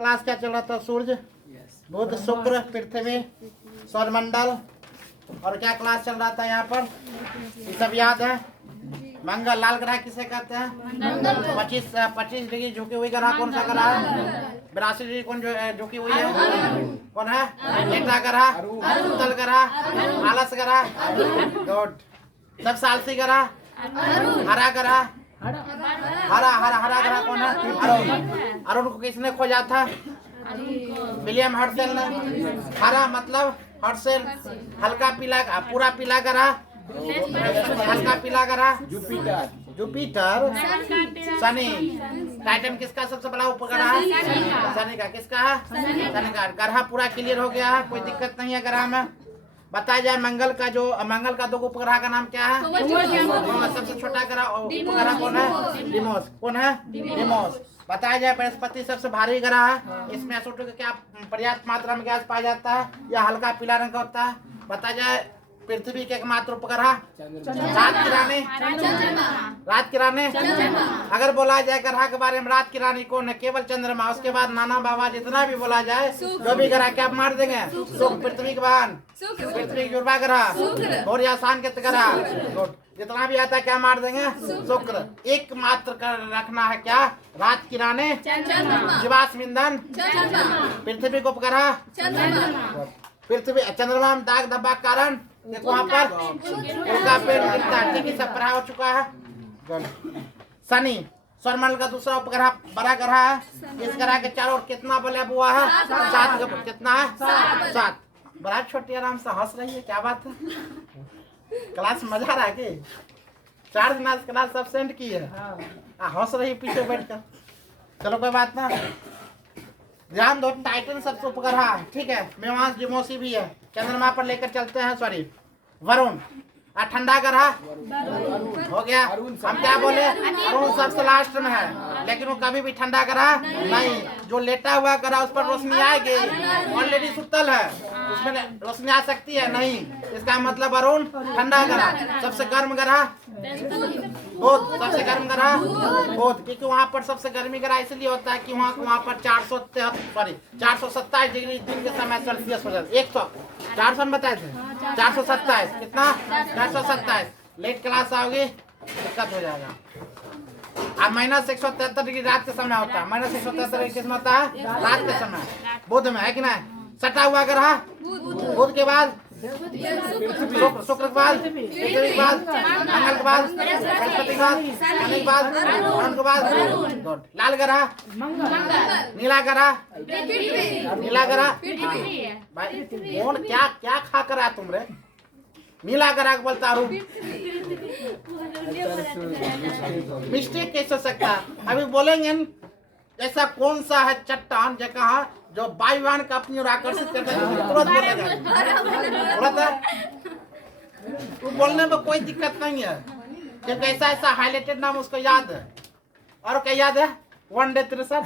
Class क्या चल रहा था? सूर्य, बुध, शुक्र, पृथ्वी, सौरमंडल, और क्या क्लास चल रहा था यहाँ पर? ये सब याद है? मंगल, लाल ग्रह किसे कहते हैं? 25 डिग्री झुकी हुई ग्रह कौन सा ग्रह है? 82 डिग्री कौन झुकी हुई है? कौन है? बेटा ग्रह, उत्तल ग्रह, आलस ग्रह, गुड। सब सालसी ग्रह, हरा ग्रह, हरा ग्रह कौन है? अरुण। अरुण को किसने खोजा था? विलियम हर्शेल ने। हरा मतलब हर्शेल, हल्का पीला, पूरा पीला ग्रह, हल्का पीला ग्रह जुपिटर, शनि। टाइटन किसका सबसे बड़ा उपग्रह है? शनि का। किसका है? शनि का। ग्रह पूरा क्लियर हो गया है, कोई दिक्कत नहीं है ग्रह में। बताया जाए मंगल का दो उपग्रह का नाम क्या है? सबसे छोटा ग्रह उपग्रह कौन है? डिमोस। कौन है? डिमोस। बताया जाए बृहस्पति सबसे भारी ग्रह है, इसमें एसिड का क्या पर्याप्त मात्रा में गैस पाया जाता है, यह हल्का पीला रंग का होता है। बताया जाए पृथ्वी के एकमात्र उपग्रह रात की रानी। अगर बोला जाए ग्रह के बारे में रात की रानी कौन है? केवल चंद्रमा। उसके बाद नाना बाबा जितना भी बोला जाए, जो भी ग्रह क्या मार देंगे? शुक्र। पृथ्वी के बाद पृथ्वी की युवा ग्रह और आसान के ग्रह जितना भी आता है क्या मार देंगे? शुक्र। एकमात्र कर रखना है क्या? रात की रानी, जीवाश्म ईंधन, पृथ्वी को उपग्रह, पृथ्वी चंद्रमा में दाग धब्बा के कारण वहाँ पर उनका पेड़ गिरता है। ठीक है, सब पढ़ा हो चुका है। शनि सौरमंडल का दूसरा उपग्रह बड़ा ग्रह है। इस ग्रह के चारों ओर कितना बल्ब हुआ है? 7। कितना है? 7। बड़ा छोटी आराम से हंस रही है, क्या बात है? क्लास मजा आ रहा है कि 4 दिन आज क्लास एब्सेंट की है, हंस रही पीछे बैठ कर। चलो कोई बात ना, ध्यान दो। टाइटन सबसे उपग्रह, ठीक है। मेवांश डिमोसी भी है। चंद्रमा पर लेकर चलते हैं, सॉरी वरुण। ठंडा ग्रह हो गया। हम क्या बोले? अरुण सबसे लास्ट में है, लेकिन वो कभी भी ठंडा ग्रह नहीं। जो लेटा हुआ ग्रह उस पर रोशनी आएगी, ऑलरेडी सुतल है, उसमें रोशनी आ सकती है नहीं। इसका मतलब अरुण ठंडा ग्रह। सबसे गर्म ग्रह बुध। सबसे गर्म ग्रह बुध, क्योंकि वहाँ पर सबसे गर्मी ग्रह इसलिए होता है कि वहाँ पर 427 डिग्री दिन के समय सेल्सियस हो जाता है। 400 में बताए थे, 427। कितना? 427। लेट क्लास आओगी दिक्कत हो जाएगा। अब -173 डिग्री रात के समय होता है। -173 डिग्री किसमें होता है? रात के समय, बुध में, है कि नहीं? सटा हुआ ग्रह बुध के बाद शुक्र के बाद पृथ्वी के बाद मंगल के बाद बृहस्पति के बाद शनि के बाद अरुण के बाद लाल ग्रह नीला ग्रह भाई कौन क्या खा कर आया तुम रे? नीला ग्रह बोलता अरुण। मिस्टेक कैसे हो सकता है? अभी बोलेंगे ऐसा कौन सा है चट्टान जगह जो वायुयान का अपनी ओर आकर्षित करता है? तुरंत बोलने में कोई दिक्कत नहीं है, क्योंकि ऐसा हाईलाइटेड नाम उसको याद है। और क्या याद है? वनडे त्रिशत।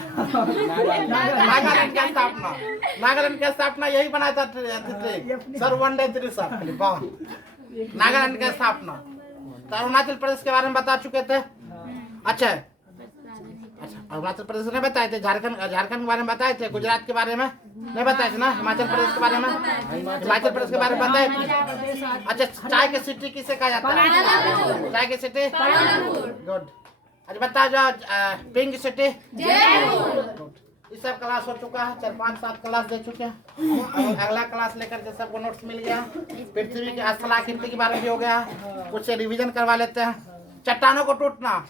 नागालैंड का स्थापना यही बनाया था सर, वनडे त्रिशत। नागालैंड का स्थापना। तो अरुणाचल प्रदेश के बारे में बता चुके थे। अच्छा, अरुणाचल प्रदेश ने बताए थे। झारखंड के बारे में बताए थे। गुजरात के बारे में नहीं बताए थे ना? हिमाचल प्रदेश के बारे में, हिमाचल प्रदेश के बारे में बताए थे। अच्छा, चाय की सिटी किसे कहा जाता है? चाय की सिटी, गुड। अच्छा बताओ जो पिंक सिटी, ये सब क्लास हो चुका है। 4-5-7 क्लास दे चुके हैं। अगला क्लास लेकर के सबको नोट्स मिल गया। पृथ्वी की स्थलाकृति के बारे में भी हो गया, कुछ रिवीजन करवा लेते हैं। चट्टानों को टूटना,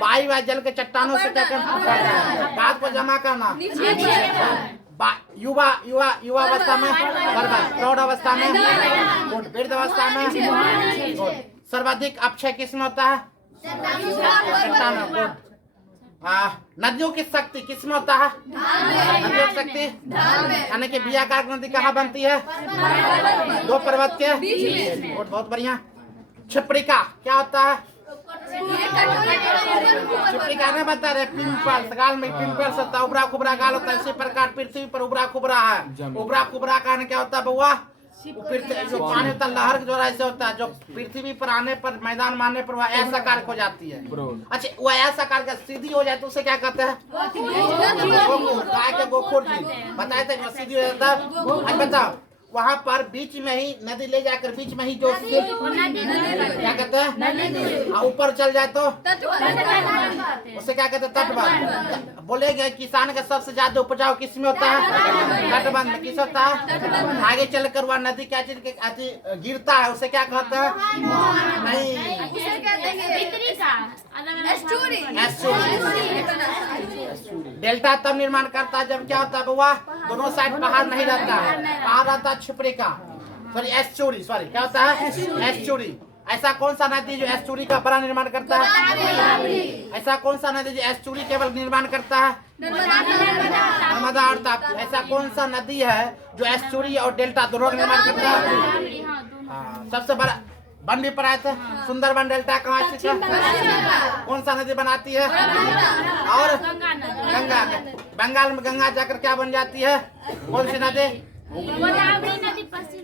वायु व जल के चट्टानों से क्या करना? बात को जमा करना। युवा अवस्था में, प्रौढ़ अवस्था में, वृद्ध अवस्था में। सर्वाधिक अपक्षय किसमें होता है? नदियों की शक्ति किसमें होता है? नदियों की शक्ति यानी कि बियाकार नदी कहाँ बनती है? 2 पर्वत के बीच। बहुत बढ़िया। छिपड़िका क्या होता है? छिपड़िका नहीं बता रहे, पिंपल। गाल में पिंपल होता है, उबरा खुबरा गाल होता है। इसी प्रकार पृथ्वी पर उबरा खुबरा है। उबरा खुबरा कहने क्या होता है बउआ? जो पानी होता है लहर के द्वारा ऐसे होता है, जो पृथ्वी पर आने पर मैदान मारने पर वह ऐसा कार हो जाती है। अच्छा वह ऐसा कार का सीधी हो जाए तो उसे क्या कहते हैं? गोखुर। गाय के गोखुर जी बताए थे, जो सीधी हो जाता है। अच्छा बताओ वहाँ पर बीच में ही नदी ले जाकर बीच में ही जो क्या कहते हैं, ऊपर चल जाए तो उसे क्या कहते हैं? तटबंध। बोलेंगे किसान का सबसे ज्यादा उपजाऊ किस में होता है? तटबंध में। किस होता है? आगे चलकर वह नदी क्या चीज के गिरता है उसे क्या कहते हैं? नहीं, डेल्टा तब निर्माण करता है जब क्या होता है बुआ? दोनों साइड पहाड़ नहीं रहता है, पहाड़ रहता है छुपरे का। सॉरी एस्चुरी, सॉरी क्या होता है? एस्चुरी। ऐसा कौन सा नदी जो एस्चुरी का बड़ा निर्माण करता है? ऐसा कौन सा नदी जो एस्चुरी केवल निर्माण करता है? नर्मदा और ताप्ती। ऐसा कौन सा नदी है जो एस्चुरी और डेल्टा दोनों का निर्माण करता है? हाँ, सबसे बड़ा बन भी पढ़ाए थे। सुंदरबन डेल्टा कहाँ स्थित है? कौन सा नदी बनाती है? और गंगा। बंगाल में गंगा जाकर क्या बन जाती है? कौन सी नदी?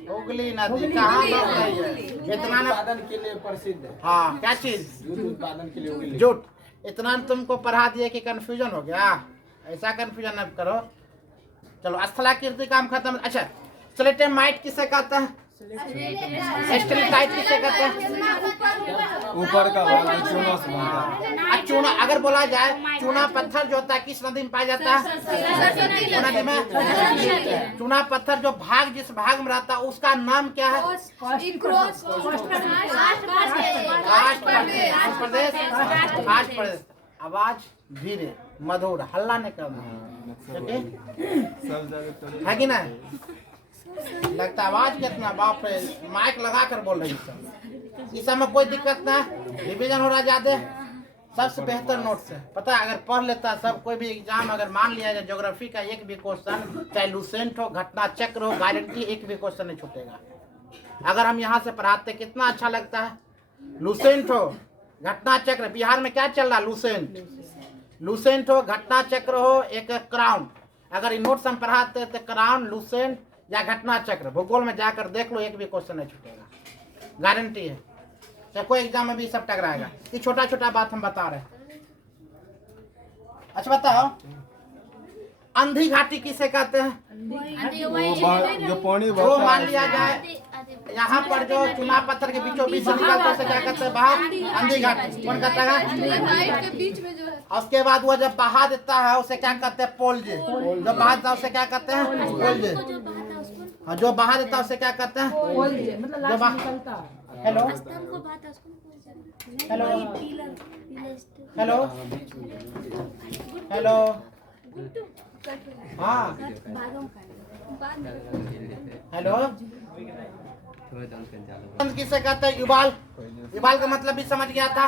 हुगली नदी। कहाँ बन रही है? इतना उत्पादन के लिए प्रसिद्ध है। हाँ क्या चीज? उत्पादन के लिए जूट। इतना तुमको पढ़ा दिया कि कंफ्यूजन हो गया? ऐसा कंफ्यूजन अब करो। चलो स्थलाकृति काम खत्म। अच्छा स्टेलेमाइट किसे कहते हैं? स्टेलेमाइट किसे कहते हैं? ऊपर का चूना। अगर बोला जाए चूना पत्थर जो होता है किस नदी में पाया जाता है? नदी में। चूना पत्थर जो भाग जिस भाग में रहता है उसका नाम क्या है? काष्ठ प्रदेश। आवाज धीरे मधुर, हल्ला नहीं करना है कि ना? लगता आवाज कितना बाप रे, माइक लगा कर बोल रही है। इस समय कोई दिक्कत ना, रिवीजन हो रहा ज्यादा। सबसे बेहतर नोट से पता है, अगर पढ़ लेता सब कोई भी एग्जाम अगर मान लिया जाए ज्योग्राफी का एक भी क्वेश्चन चाहे लूसेंट हो घटना चक्र हो, गारंटी एक भी क्वेश्चन नहीं छूटेगा। अगर हम यहाँ से पढ़ाते कितना अच्छा लगता है। लूसेंट हो घटना चक्र, बिहार में क्या चल रहा? लूसेंट हो घटना चक्र हो एक क्राउन। अगर इन नोट्स हम पढ़ाते तो क्राउन लूसेंट या घटना चक्र भूगोल में जाकर देख लो, एक भी क्वेश्चन नहीं छूटेगा, गारंटी है। चाहे कोई एग्जाम में भी सब टकराएगा। ये छोटा छोटा बात हम बता रहे हैं। अच्छा बताओ अंधी घाटी किसे कहते हैं? जो मान लिया जाए यहाँ पर जो चुना पत्थर के बीचों बीच से निकलता है उसे क्या कहते हैं? बहा। अंधी घाटी कौन कहता है? उसके बाद वो जब बहा देता है उसे क्या कहते हैं? पोलजे। जब बहा देता है उसे क्या कहते हैं? पोलजे। हाँ जो बहा देता है उसे क्या कहते हैं? पोलजे। मतलब हेलो हेलो हेलो हेलो हाँ हेलो किसे कहते हैं? युवाल। युवाल का मतलब भी समझ गया था।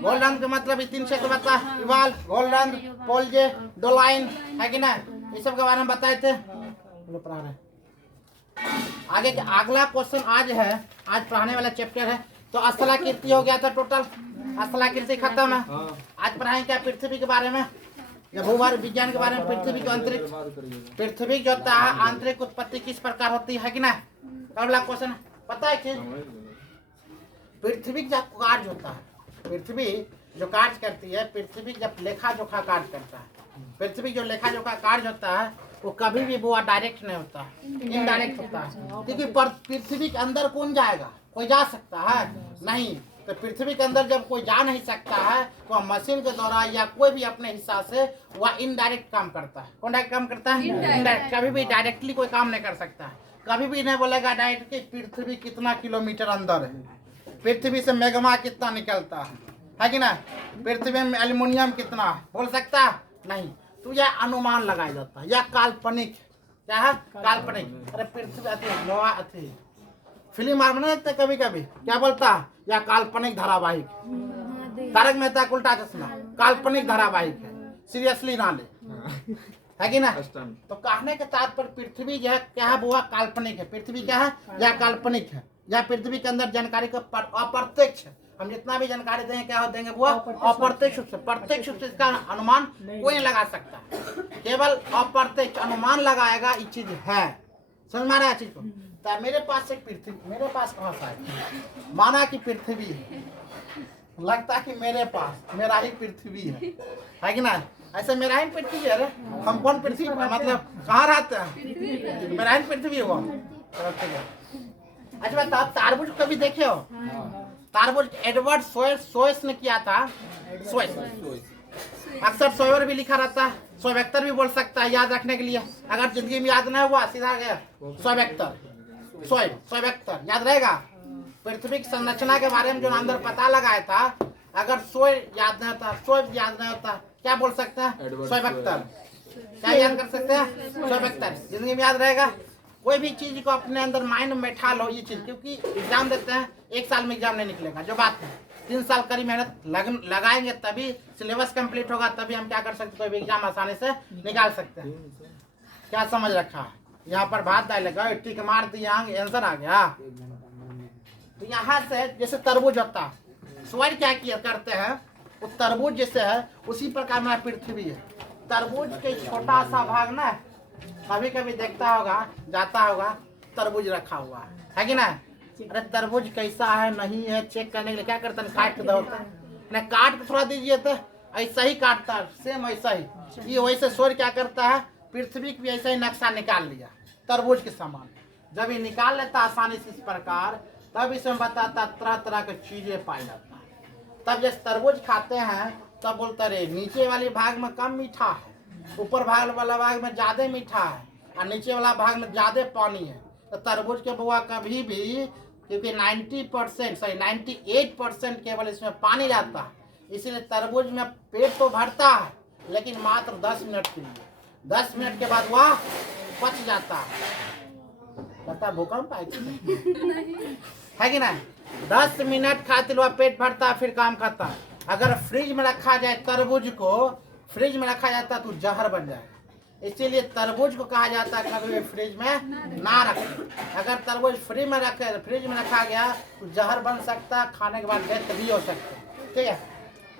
गोल रंग का मतलब भी 3 से तो बता। युवाल गोल रंग पोलजे 2 लाइन है कि ना? इस सब के बारे में बताए थे। आगे अगला क्वेश्चन आज है, आज पढ़ाने वाला चैप्टर है। तो स्थलाकृति हो गया था टोटल, स्थलाकृति खत्म है। आज पढ़ाएंगे क्या? पृथ्वी के बारे में, भूभार विज्ञान के बारे में। पृथ्वी के अंतरिक्ष, पृथ्वी जो होता है आंतरिक उत्पत्ति किस प्रकार होती है कि ना? अगला क्वेश्चन पता है कि पृथ्वी का कार्य होता है, पृथ्वी जो कार्य करती है, पृथ्वी जब लेखा जोखा कार्य करता है, पृथ्वी जो लेखा जोखा कार्य होता है वो कभी भी वो डायरेक्ट नहीं होता है, इनडायरेक्ट होता है। क्योंकि पृथ्वी के अंदर कौन जाएगा? कोई जा सकता है? नहीं। तो पृथ्वी के अंदर जब कोई जा नहीं सकता है तो मशीन के द्वारा या कोई भी अपने हिसाब से वह इनडायरेक्ट काम करता है। कौन डायरेक्ट काम करता है? इनडायरेक्ट। कभी भी डायरेक्टली कोई काम नहीं कर सकता है। कभी भी नहीं बोलेगा डायरेक्ट कि पृथ्वी कितना किलोमीटर अंदर है, पृथ्वी से मैग्मा कितना निकलता है कि ना? पृथ्वी में एल्युमिनियम कितना बोल सकता है? नहीं। तो यह अनुमान लगाया जाता है, यह काल्पनिक। क्या है? काल्पनिक। अरे पृथ्वी फिल्म आप नहीं देखते कभी कभी, क्या बोलता है? यह काल्पनिक धारावाहिक। तारक मेहता का उल्टा चश्मा काल्पनिक धारावाहिक है, सीरियसली ना ले, है कि ना? तो कहने के तात्पर्य पृथ्वी जो है क्या है? वो काल्पनिक है। पृथ्वी क्या है? यह काल्पनिक है। यह पृथ्वी के अंदर जानकारी को अप्रत्यक्ष, हम जितना भी जानकारी देंगे क्या देंगे वो अप्रत्यक्ष रूप से। प्रत्यक्ष रूप से इसका अनुमान कोई नहीं लगा सकता, केवल अप्रत्यक्ष अनुमान लगाएगा ये चीज है। समझ में आ रहा है चीज को? लगता है मेरे पास एक पृथ्वी, मेरे पास कहाँ सा है, माना कि पृथ्वी है, लगता है कि मेरे पास मेरा ही पृथ्वी है कि ना? ऐसे मेरा ही पृथ्वी है रे, हम कौन पृथ्वी मतलब कहाँ रहते हैं, मेरा ही पृथ्वी हुआ। अच्छा बता, तारबुज कभी देखे हो? तारबुज एडवर्ड सोयस ने किया था। सोयस, अक्सर सोयर भी लिखा रहता है, सोवेक्टर भी बोल सकता है याद रखने के लिए। अगर जिंदगी में याद नहीं हुआ सीधा गया सोवेक्टर, सोवेक्टर याद रहेगा। पृथ्वी की संरचना के बारे में जो अंदर पता लगाया था, अगर सोय याद नहीं होता, सोय याद नहीं होता, क्या बोल सकते हैं? सोवेक्टर। क्या याद कर सकते हैं? सोवेक्टर। जिंदगी में याद रहेगा। कोई भी चीज को अपने अंदर माइंड में बैठा लो ये चीज, क्योंकि एग्जाम देते हैं, एक साल में एग्जाम नहीं निकलेगा जो बात है। 3 साल कड़ी मेहनत लगाएंगे तभी सिलेबस कंप्लीट होगा, तभी हम क्या कर सकते हैं, कोई भी एग्जाम आसानी से निकाल सकते हैं। क्या समझ रखा है? यहाँ पर बात डालेगा टिक मार दिया, आंसर आ गया। तो यहाँ से जैसे तरबूज होता है, स्वर क्या किया करते हैं, वो तरबूज जैसे है उसी प्रकार में पृथ्वी है। तरबूज के छोटा सा भाग ना कभी कभी देखता होगा, जाता होगा, तरबूज रखा हुआ है कि ना? अरे तरबूज कैसा है नहीं है चेक करने के लिए क्या करते हैं, काट के दौड़ता है ना, काट के थोड़ा दीजिए तो ऐसा ही काटता है, सेम ऐसा ही। ये वैसे सूर्य क्या करता है, पृथ्वी की भी ऐसा ही नक्शा निकाल लिया तरबूज के समान। जब ये निकाल लेता आसानी से इस प्रकार, तब इसमें बताता तरह तरह की चीजें पाई जाता है। तब जब तरबूज खाते हैं तब बोलता रहे नीचे वाले भाग में कम मीठा है, ऊपर भाग वाला भाग में ज्यादा मीठा है, और नीचे वाला भाग में ज्यादा पानी है। तो तरबूज के बुआ कभी भी, क्योंकि 98% केवल इसमें पानी जाता है, इसीलिए तरबूज में पेट तो भरता है लेकिन मात्र 10 मिनट के लिए। 10 मिनट के बाद वह पच जाता है। लगता भूकंप है कि नहीं? 10 मिनट खातिर वह पेट भरता है, फिर काम करता है। अगर फ्रिज में रखा जाए तरबूज को, फ्रिज में रखा जाता तो जहर बन जाएगा। इसीलिए तरबूज को कहा जाता है कभी फ्रिज में ना रखें। अगर तरबूज फ्रिज में रखा गया तो जहर बन सकता है, खाने के बाद डेथ भी हो सकता है। ठीक है,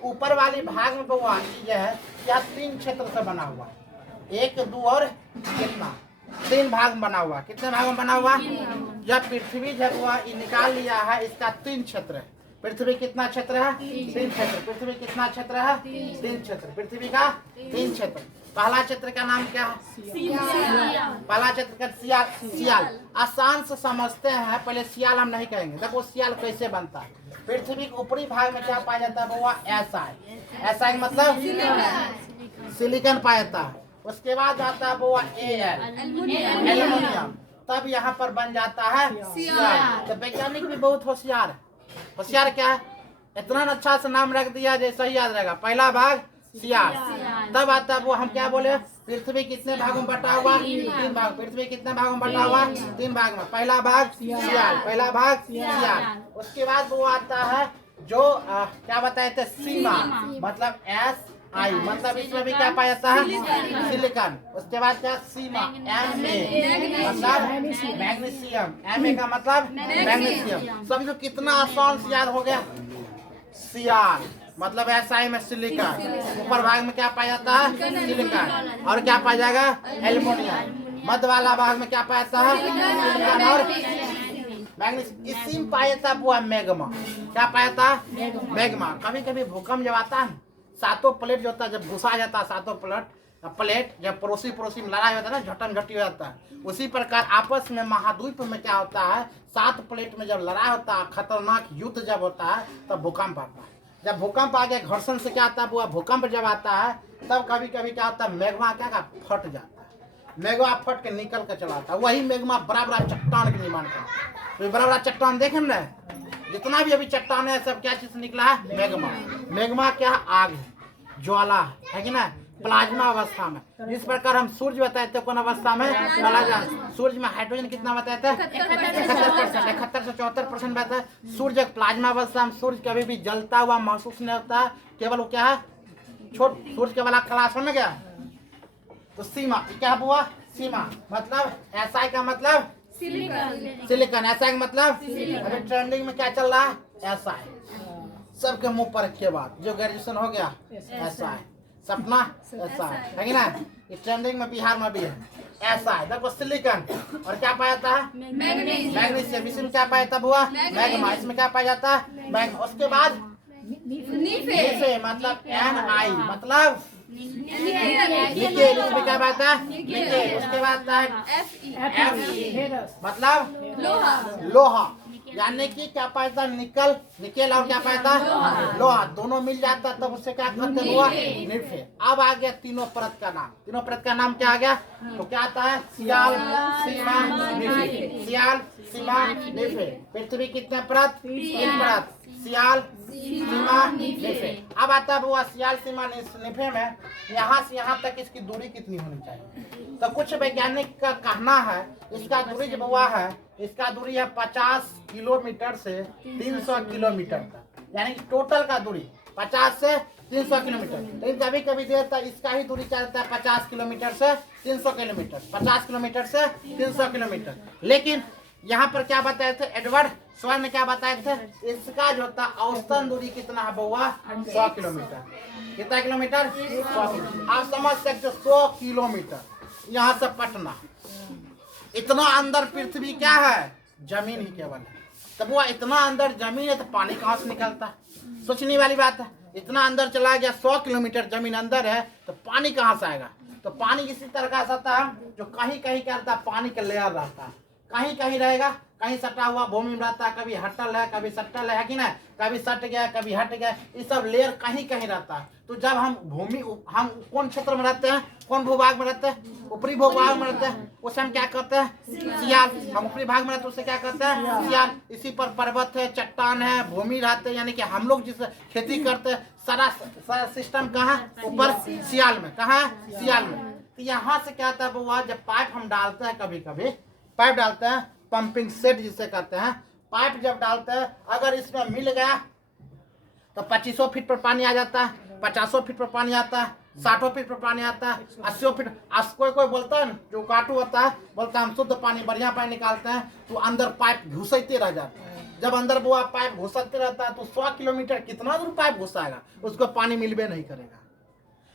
ऊपर वाली भाग में वो चीज है, यह 3 क्षेत्र से बना हुआ है, 1, 2 और कितना 3 भाग में बना हुआ। कितने भाग में बना हुआ? जब पृथ्वी जब वह निकाल लिया है, इसका 3 क्षेत्र है। पृथ्वी कितना क्षेत्र है? 3 क्षेत्र। पृथ्वी कितना क्षेत्र है? 3 क्षेत्र। पृथ्वी का 3 क्षेत्र। पहला क्षेत्र का नाम क्या है? पहला क्षेत्र का सियाल। आसान से समझते हैं, पहले सियाल हम नहीं कहेंगे। देखो सियाल कैसे बनता है। पृथ्वी के ऊपरी भाग में क्या पाया जाता है? वो ऐसा है मतलब सिलिकॉन पाया जाता है। उसके बाद आता है वो एल्युमिनियम, तब यहाँ पर बन जाता है सियाल। तो वैज्ञानिक भी बहुत होशियार है। होशियार क्या है? इतना अच्छा से नाम रख दिया जैसा ही याद रहेगा। पहला भाग सियाल, तब आता है वो हम क्या बोले, पृथ्वी कितने भागों में बटा हुआ? 3 भाग। पृथ्वी कितने भागों में बटा हुआ? 3 भाग में। पहला भाग सियाल, पहला भाग सियाल। उसके बाद वो आता है जो क्या बताए थे, सीमा, मतलब SI, मतलब इसमें भी क्या पाया जाता है? सिलिकॉन। उसके बाद क्या? सीमा, Ma, मतलब मैग्नीशियम। Ma का मतलब मैग्नीशियम। समझो कितना आसान से याद हो गया। सियाल मतलब SI में सिलिकॉन, ऊपर भाग में क्या पाया जाता है? सिलिकॉन। और क्या पाया जाएगा? एल्युमिनियम। मध्य वाला भाग में क्या पाया जाता है? सिलिकॉन और मैग्नीशियम। इसी में पाया जाता है मैग्मा। क्या पाया जाता है? मैग्मा। कभी कभी भूकंप जब आता है, 7 प्लेट जो होता है, जब घुसा जाता है 7 प्लेट जब पड़ोसी में लड़ाई होता है ना, झटन घटी हो जाता है। उसी प्रकार आपस में महाद्वीप में क्या होता है, 7 प्लेट में जब लड़ाई होता है, खतरनाक युद्ध जब होता है, तब भूकंप आता है। जब भूकंप आ गया, घर्षण से क्या आता है, वो भूकंप जब आता है, तब कभी कभी क्या होता है, मैग्मा क्या फट जाता है। मैग्मा फट के निकल कर चला आता है। वही मैग्मा बड़ा बड़ा चट्टान के निर्माण करता है। तो बड़ा बड़ा चट्टान देखे ना, जितना भी अभी चट्टान है सब क्या चीज से निकला है? मैग्मा। मैग्मा क्या? आग है, ज्वाला है कि ना, प्लाज्मा अवस्था में। जिस प्रकार हम सूर्य बताए थे कौन अवस्था में? प्लाज्मा। सूर्य में हाइड्रोजन कितना बताए थे? 71% से 74% बताया है। सूर्य प्लाज्मा अवस्था में, सूर्य कभी भी जलता हुआ महसूस नहीं होता, केवल वो क्या है, सूर्य के वाला क्लास में गया। तो सीमा क्या हुआ? सीमा मतलब SI का मतलब सिलिकॉन। SI का मतलब अभी ट्रेंडिंग में क्या चल रहा है? SI। सबके मुंह पर के बाद जो ग्रेजुएशन हो गया SI, सपना SI है कि ना। ये ट्रेंडिंग में बिहार में भी है। ऐसा है, देखो सिलिकॉन। और क्या पाया जाता है? मैग्नीशियम। इसमें क्या पाया जाता हुआ? मैग्मा। इसमें क्या पाया जाता है? मैग्मा। उसके बाद नीफे मतलब Ni मतलब निकेल। इसमें क्या बात है? निकेल। उसके बाद Fe मतलब लोहा। यानी कि क्या पाया था? निकल, निकेल और क्या पाया था? लोहा। दोनों मिल जाता तब उससे क्या करते हुआ? निफे। अब आ गया तीनों परत का नाम। तीनों परत का नाम क्या आ गया? तो क्या आता है? सियाल, सीमा, निफे। सियाल, सीमा, निफे। पृथ्वी कितने परत? 3 परत। सियाल, सीमा, निफे। अब आता है वो सियाल, सीमा, निफे में यहाँ से यहाँ तक इसकी दूरी कितनी होनी चाहिए? तो कुछ वैज्ञानिक का कहना है इसका दूरी जब हुआ है, इसका दूरी है 50 किलोमीटर से 300 किलोमीटर तक। यानी कि टोटल का दूरी 50 से 300 किलोमीटर। लेकिन कभी कभी देर तक इसका ही दूरी चलता है 50 किलोमीटर से 300 किलोमीटर, 50 किलोमीटर से 300 किलोमीटर। लेकिन यहाँ पर क्या बताए थे एडवर्ड स्वर्ण ने? क्या बताए थे? इसका जो था औसतन दूरी कितना है बउआ? 100 किलोमीटर। कितना किलोमीटर? 100 किलोमीटर। आप समझ सकते 100 किलोमीटर यहाँ से पटना। इतना अंदर पृथ्वी क्या है? जमीन ही केवल है। तब वो इतना अंदर जमीन है तो पानी कहाँ से निकलता? सोचने वाली बात है। इतना अंदर चला गया, 100 किलोमीटर जमीन अंदर है तो पानी कहाँ से आएगा? तो पानी इसी तरह का आता है जो कहीं कहीं क्या रहता है? पानी का लेयर रहता है। कहीं कहीं रहेगा, कहीं सटा हुआ भूमि में रहता है, कभी हटल है, कभी सटल है कि ना? कभी सट गया, कभी हट गया। ये सब लेयर कहीं कहीं रहता है। तो जब हम हम कौन क्षेत्र में रहते हैं? कौन भूभाग में रहते हैं? ऊपरी भूभाग में रहते हैं। उसे हम क्या करते हैं? सियाल। हम ऊपरी भाग में रहते हैं, उसे क्या करते हैं? सियाल। इसी पर पर्वत है, चट्टान है, भूमि रहते हैं। यानी कि हम लोग जिस खेती करते हैं सारा सिस्टम कहाँ? ऊपर सियाल में। कहाँ? सियाल में। तो यहाँ से क्या होता है बुआ? जब पाइप हम डालते हैं, कभी कभी पाइप डालते हैं, पंपिंग सेट जिसे कहते हैं, पाइप जब डालते हैं अगर इसमें मिल गया तो 2500 फीट पर पानी आ जाता है, 50 फीट पर पानी आता है, 60 फीट पर पानी आता है, 80 फीट। कोई बोलता है ना जो काटू होता है, बोलता है हम शुद्ध पानी बढ़िया पानी निकालते हैं, तो अंदर पाइप घुसते रह जाता है। जब अंदर बुआ पाइप घुसते रहता है तो 100 किलोमीटर कितना दूर पाइप घुसाएगा? उसको पानी मिलबे नहीं करेगा।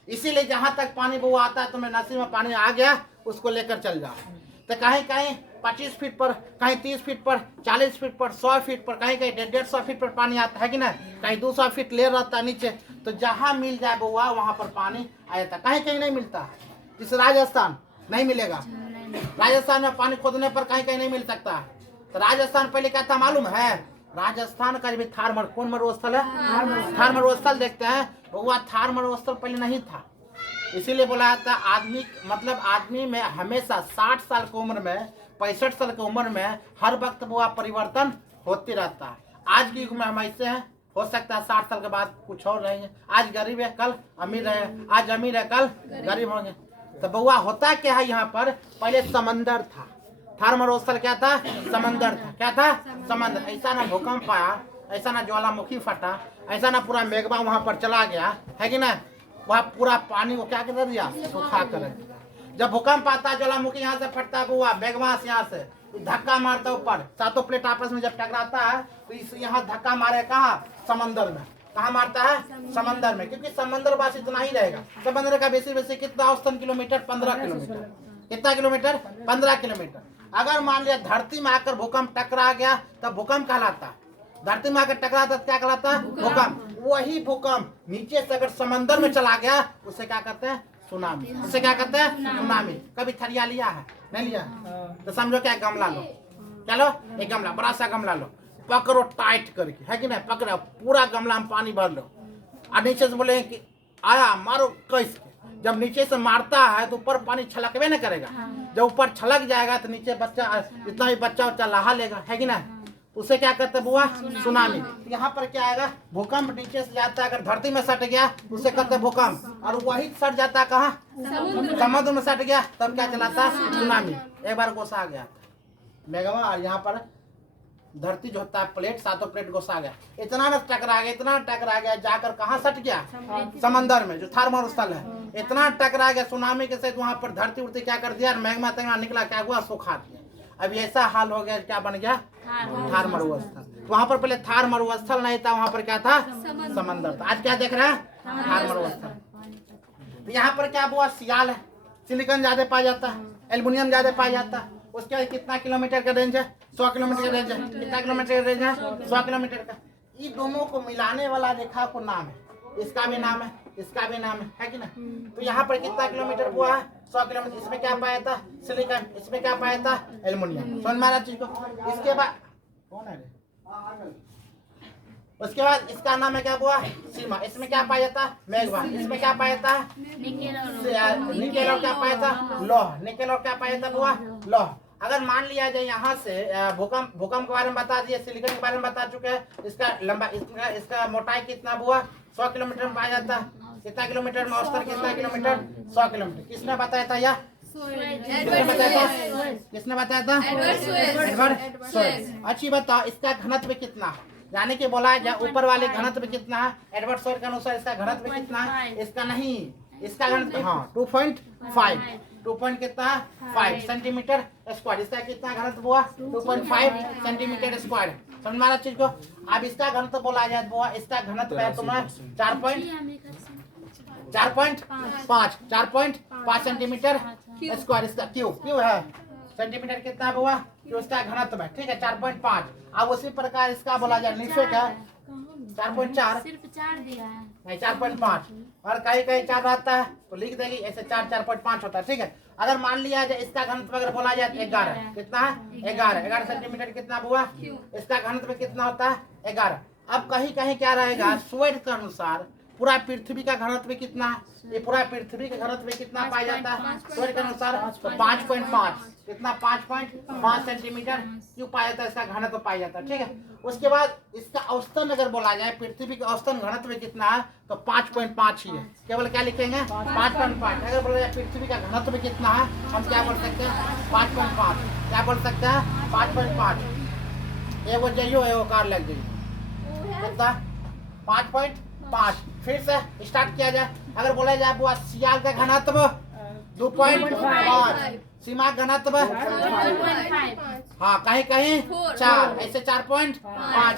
इसीलिए जहां तक पानी बुआ आता है, तुम्हें नसी में पानी आ गया उसको लेकर चल जाओ। तो कहीं कहीं 25 फीट पर, कहीं 30 फीट पर, 40 फीट पर, 100 फीट पर, कहीं कहीं 150 फीट पर पानी आता है कि ना? कहीं 200 फीट ले रहता है नीचे। तो जहां मिल जाए बुआ वहां पर पानी आ जाता है। कहीं कहीं नहीं मिलता है, जैसे राजस्थान नहीं मिलेगा। राजस्थान में पानी खोदने पर कहीं कहीं नहीं मिल सकता है। तो राजस्थान पहले क्या था मालूम है? राजस्थान का भी थार कौन मरुस्थल है? थार मरुस्थल देखते हैं बुआ। थार मरुस्थल पहले नहीं था, इसीलिए बोला जाता है आदमी मतलब आदमी में हमेशा 60 साल की उम्र में, 65 साल की उम्र में हर वक्त वो परिवर्तन होते रहता है। आज की युग में हम ऐसे हैं, हो सकता है 60 साल के बाद कुछ और रहेंगे। आज गरीब है, कल अमीर है, आज अमीर है, कल गरीब होंगे। तो बउआ होता क्या है यहाँ पर? पहले समंदर था। थार मरुस्थल क्या था? समंदर था। क्या था? समंदर। ऐसा ना भूकंप आया, ऐसा ना ज्वालामुखी फटा, ऐसा ना पूरा मेघवा वहां पर चला गया है कि ना? वह पूरा पानी को क्या कर दिया? सूखा कर दिया। जब भूकंप आता है, ज्वालामुखी यहाँ से फटता है बुआ, मेघमास यहाँ से धक्का मारता है ऊपर, सातों प्लेट आपस में जब टकराता है तो इस यहाँ धक्का मारे कहाँ? समंदर में। कहाँ मारता है? समंदर में। क्योंकि समंदर बस इतना ही रहेगा। समंदर का बेसी कितना औसतन किलोमीटर? 15 किलोमीटर। कितना किलोमीटर? 15 किलोमीटर। अगर मान लिया धरती में आकर भूकंप टकरा गया तब भूकंप कहलाता है। धरती में आकर टकराता क्या कहलाता है? भूकंप। वही भूकंप नीचे से अगर समंदर में चला गया उसे क्या कहते हैं? सुनामी। उसे क्या कहते हैं? सुनामी। कभी थरिया लिया है? नहीं लिया? तो समझो क्या, गमला लो, चलो एक गमला, बड़ा सा गमला लो, पकड़ो टाइट करके, है कि नहीं? पकड़ो, पूरा गमला में पानी भर लो और नीचे से बोले कि आया मारो कस के। जब नीचे से मारता है तो ऊपर पानी छलकवे न करेगा। जब ऊपर छलक जाएगा तो नीचे बच्चा, जितना भी बच्चा उच्चा लहा लेगा, है कि नहीं? उसे क्या कहते हैं बुआ? सुनामी। यहाँ पर क्या आएगा? भूकंप नीचे से जाता है, अगर धरती में सट गया उसे कहते हैं भूकंप, और वही सट जाता है कहाँ? समुद्र में सट गया तब क्या चलाता है? सुनामी। एक बार गोसा आ गया मेघवा, और यहाँ पर धरती जो होता है प्लेट, सातों प्लेट गोसा गया, इतना न टकरा गया, इतना टकरा गया, जाकर कहाँ सट गया? समंदर में, जो थार मरुस्थल है। इतना टकरा गया सुनामी के साथ, वहां पर धरती उड़ती क्या कर दिया? मैग्मा तैग्मा निकला, क्या हुआ? सुखा दिया। अब ऐसा हाल हो गया, क्या बन गया? थार मरुस्थल। वहां पर पहले थार मरुस्थल नहीं था, वहां पर क्या था? समंदर था। आज क्या देख रहे हैं? थार मरुस्थल। तो यहाँ पर क्या हुआ? सियाल है, सिलिकॉन ज्यादा पाया जाता है, एल्युमिनियम ज्यादा पाया जाता है। उसके बाद कितना किलोमीटर का रेंज है? 100 किलोमीटर का रेंज है। कितना किलोमीटर का रेंज है? 100 किलोमीटर का। ये दोनों को मिलाने वाला रेखा को नाम है, इसका भी नाम है, इसका भी नाम है कि ना? तो यहाँ पर कितना किलोमीटर हुआ है? 100 किलोमीटर। इसमें क्या पाया था? सिलिकॉन। इसमें क्या पाया था? एल्युमिनियम। समझ में आ रहा चीज को? इसके बाद कौन है? उसके बाद इसका नाम है क्या हुआ? सीमा। इसमें क्या पाया जाता? मैग्मा। इसमें क्या पाया था? निकेल। और क्या पाया था? लौह। निकेल और क्या पाया था हुआ? लौह। अगर मान लिया जाए यहाँ से भूकंप के बारे में बता दिए, सिलिकॉन के बारे में बता चुके हैं। इसका लंबा इसका मोटाई कितना हुआ? 100 किलोमीटर में पाया जाता है। कितना किलोमीटर में? औसतन कितना किलोमीटर? 100 किलोमीटर। किसने बताया था यह? किसने बताया था? Edward soil. अच्छी बताओ, इसका घनत्व कितना है? यानी कि बोला जाए ऊपर वाले घनत्व कितना है? एडवर्ड सोयल के अनुसार इसका घनत्व कितना है? इसका नहीं, इसका घनत्व हाँ 2.5 कितना? 5 सेंटीमीटर स्क्वायर। इसका कितना घनत्व हुआ? 2.5 सेंटीमीटर स्क्वायर। समझ में आ रहा चीज को? अब इसका घनत्व बोला जाए तो इसका घनत्व है तुम्हारा 4.5 सेंटीमीटर स्क्वायर। इसका क्यू है सेंटीमीटर कितना हुआ? क्यू इसका घनत्व है, ठीक है 4.5। अब उसी प्रकार इसका बोला जाए निषेक है 4.4, सिर्फ 4 दिया है नहीं 4.5, और कहीं कहीं 4 रहता है तो लिख देगी ऐसे 4.5 होता है, ठीक है। अगर मान लिया जाए इसका घनत्व अगर बोला जाए 11, कितना है? 11 सेंटीमीटर कितना हुआ? इसका घनत्व कितना होता है? 11। अब कहीं कहीं क्या रहेगा? स्वेड के अनुसार पूरा पृथ्वी का घनत्व कितना है? ये पूरा पृथ्वी का घनत्व कितना पाया जाता है स्वेड के अनुसार? तो 5.5 कितना? 5.5 सेंटीमीटर क्यों पाया जाता है? इसका घनत्व पाया जाता है, ठीक है। उसके बाद इसका औसतन अगर बोला जाए पृथ्वी का औसतन घनत्व कितना है तो 5.5 ही है। केवल क्या लिखेंगे? 5.5। अगर बोला जाए पृथ्वी का घनत्व कितना है हम क्या बोल सकते हैं? 5.5। क्या बोल सकते हैं? 5.5। एगो जाइयो एगो कार लग जाइए कितना? 5.5। फिर से स्टार्ट किया जाए। अगर बोला जाए वो सियाल का घनत्व 2.5, सीमा घनत्व हाँ कहीं कहीं 4, ऐसे 4.5,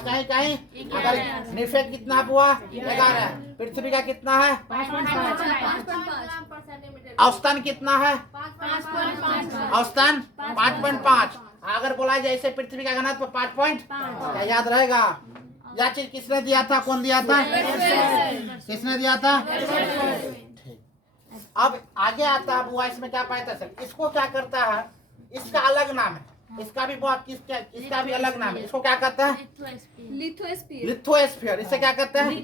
कहीं कहीं। अगर निषेक कितना हुआ? 11। पृथ्वी का कितना है? औसतन कितना है? औसतन 5.5। अगर बोला जाए ऐसे पृथ्वी का घनत्व 5.5, क्या याद रहेगा? यह चीज किसने दिया था? कौन दिया था? किसने दिया था? अब आगे आता है बुआ, इसमें क्या पाया था सर? इसको क्या करता है? इसका अलग नाम है, इसका भी बहुत इसका भी अलग नाम है। इसको क्या कहता है? लिथोस्फीयर। इसे क्या कहते हैं?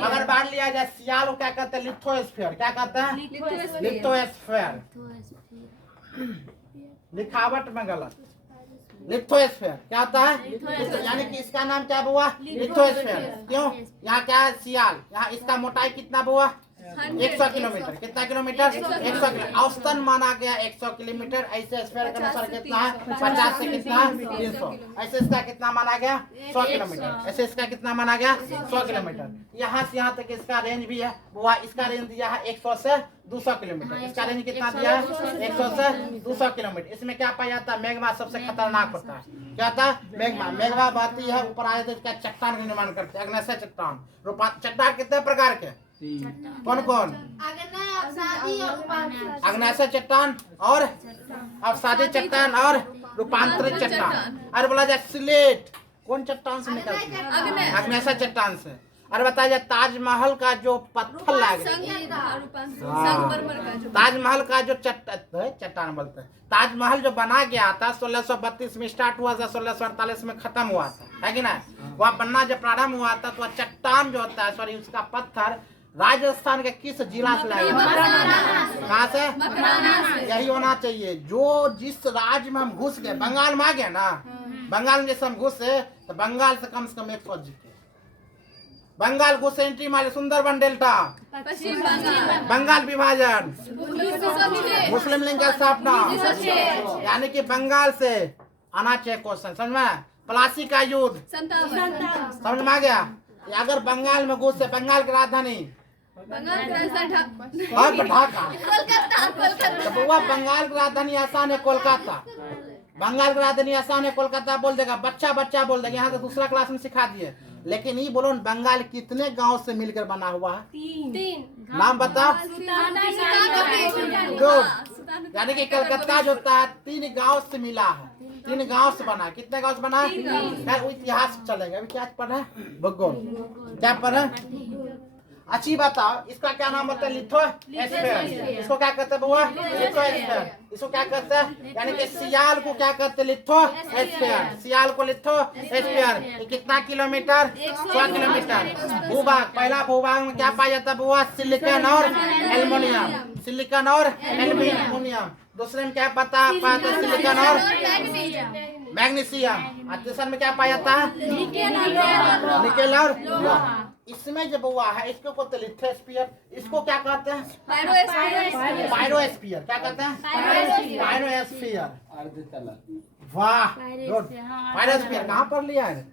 अगर मान लिया जाए सियाल को क्या कहते हैं? लिथोस्फीयर। क्या कहते हैं? लिथोस्फीयर। लिखावट में गलत। लिथोस्फीयर क्या होता है? यानी कि इसका नाम क्या हुआ? लिथोस्फीयर। क्यों? यहाँ क्या है? सियाल। यहाँ इसका मोटाई कितना हुआ? 100 किलोमीटर। कितना किलोमीटर? 100 किलोमीटर। औसतन माना गया 100 किलोमीटर। ऐसे स्फीयर के अनुसार कितना है? 50 से कितना है? 300। ऐसे इसका कितना माना गया? 100 किलोमीटर। ऐसे इसका कितना माना गया? 100 किलोमीटर। यहाँ से यहाँ तक इसका रेंज भी है वो, इसका रेंज दिया है 100 से 200 किलोमीटर। इसका रेंज कितना दिया है? 100 से 200 किलोमीटर। इसमें क्या पाया जाता है? मैग्मा सबसे खतरनाक होता है। क्या होता है? मैग्मा बहती है ऊपर आए तो इसका चट्टान का निर्माण करते हैं। अग्नेय चट्टान। चट्टान कितने प्रकार के? कौन कौन? अग्नेय चट्टान और अवसादी चट्टान और रूपांतरित चट्टान। अरे बोला जाए स्लेट कौन चट्टान से निकलती है? अग्नेय चट्टान से। अरे बताया जाए ताजमहल का जो पत्थर लगा, ताजमहल का जो चट्टान बोलते हैं, ताजमहल जो बना गया था 1632 में स्टार्ट हुआ था, 1648 में खत्म हुआ था, है कि ना? वह बनना जब प्रारंभ हुआ था तो वह चट्टान जो होता है सॉरी उसका पत्थर राजस्थान के किस जिला से लाया? कहाँ से? यही होना चाहिए। जो जिस राज्य में हम घुस गए, बंगाल में आ गए ना, बंगाल में जैसे हम घुसे तो बंगाल से कम 100 जीते। बंगाल को एंट्री मारे सुंदरबन डेल्टा, बंगाल विभाजन, मुस्लिम लीग का स्थापना, यानी कि बंगाल से आना चाहिए क्वेश्चन। समझ में? प्लासी का युद्ध समझ में आ गया? अगर बंगाल में घुस से बंगाल की राजधानी ढाका, तो बंगाल की राजधानी आसान है कोलकाता। बंगाल की राजधानी आसान है कोलकाता बोल देगा बच्चा बच्चा बोल देगा। यहाँ तो दूसरा क्लास में सिखा दिए। लेकिन ये बोलो बंगाल कितने गांव से मिलकर बना हुआ है? 3 नाम बताओ। यानी कि कलकत्ता जो था 3 गांव से मिला है, 3 गांव से बना। कितने गांव से बना? खैर वो इतिहास चलेगा। अभी क्या पढ़ा है? भूगोल। क्या पढ़ा? अच्छी बताओ, इसका क्या नाम होता है? लिथोस्फीयर। इसको क्या कहते हैं बुआ? लिथोस्फीयर। इसको क्या कहते हैं? यानी कि सियाल को क्या कहते हैं? लिथोस्फीयर। सियाल को लिथोस्फीयर। ये कितना किलोमीटर? 100 किलोमीटर। भूभाग, पहला भूभाग में क्या पाया जाता है बुआ? सिलिकॉन और एल्युमिनियम। सिलिकॉन और एल्युमिनियम। दूसरे में क्या पाया जाता है? सिलिकॉन और मैग्नीशियम। और तीसरे में क्या पाया जाता है? निकेल और लोहा। इसमें जब हुआ है इसको कहते हैं लिथोस्फीयर। इसको क्या कहते हैं? पायरोस्फीयर। क्या कहते हैं? पायरोस्फीयर। वाह, गुड। पायरोस्फीयर कहाँ पर लिया है?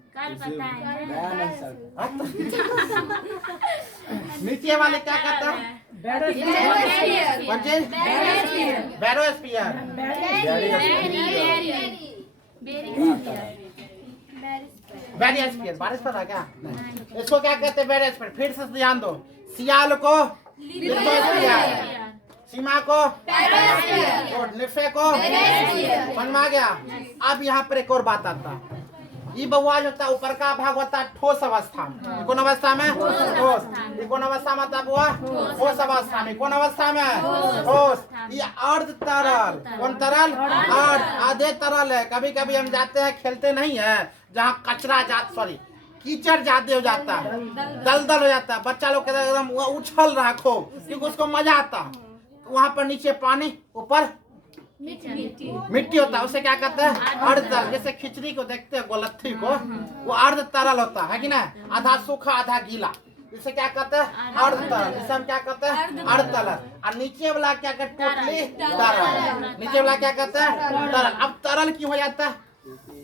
नीचे वाले क्या कहते हैं? बैरोस्फीयर। बैरियस्फीयर। बारिश पर क्या? इसको क्या कहते हैं? बैरियस्फीयर। फिर से ध्यान दो, सियाल को लिथोस्फीयर, सीमा को और निफे को समझ में आ गया। अब यहाँ पर एक और बात आता है। ये बउआ जो होता ऊपर का भाग होता है ठोस अवस्था में। कौन अवस्था में? ठोस। कौन अवस्था में था बुआ? ठोस अवस्था में। कौन अवस्था में? ठोस। ये अर्ध तरल। कौन तरल? अर्ध। आधे तरल है। कभी कभी हम जाते हैं, खेलते नहीं है, जहाँ कचरा कीचड़ ज्यादा हो जाता है, दलदल हो जाता है, बच्चा लोग कहते एकदम उछल रहा खूब, क्योंकि उसको मजा आता है। वहाँ पर नीचे पानी, ऊपर मिट्टी होता है, उसे क्या कहते हैं? अर्ध तरल। जैसे खिचड़ी को देखते हैं, गोलत्थी को, वो अर्ध तरल होता है कि ना? आधा सूखा आधा गीला। इसे क्या कहते हैं? अर्ध तरल। इसे हम क्या कहते हैं? अर्ध तरल। और नीचे वाला क्या कहते हैं? टोटली तरल। नीचे वाला क्या कहते हैं? तरल। अब तरल क्यों हो जाता है?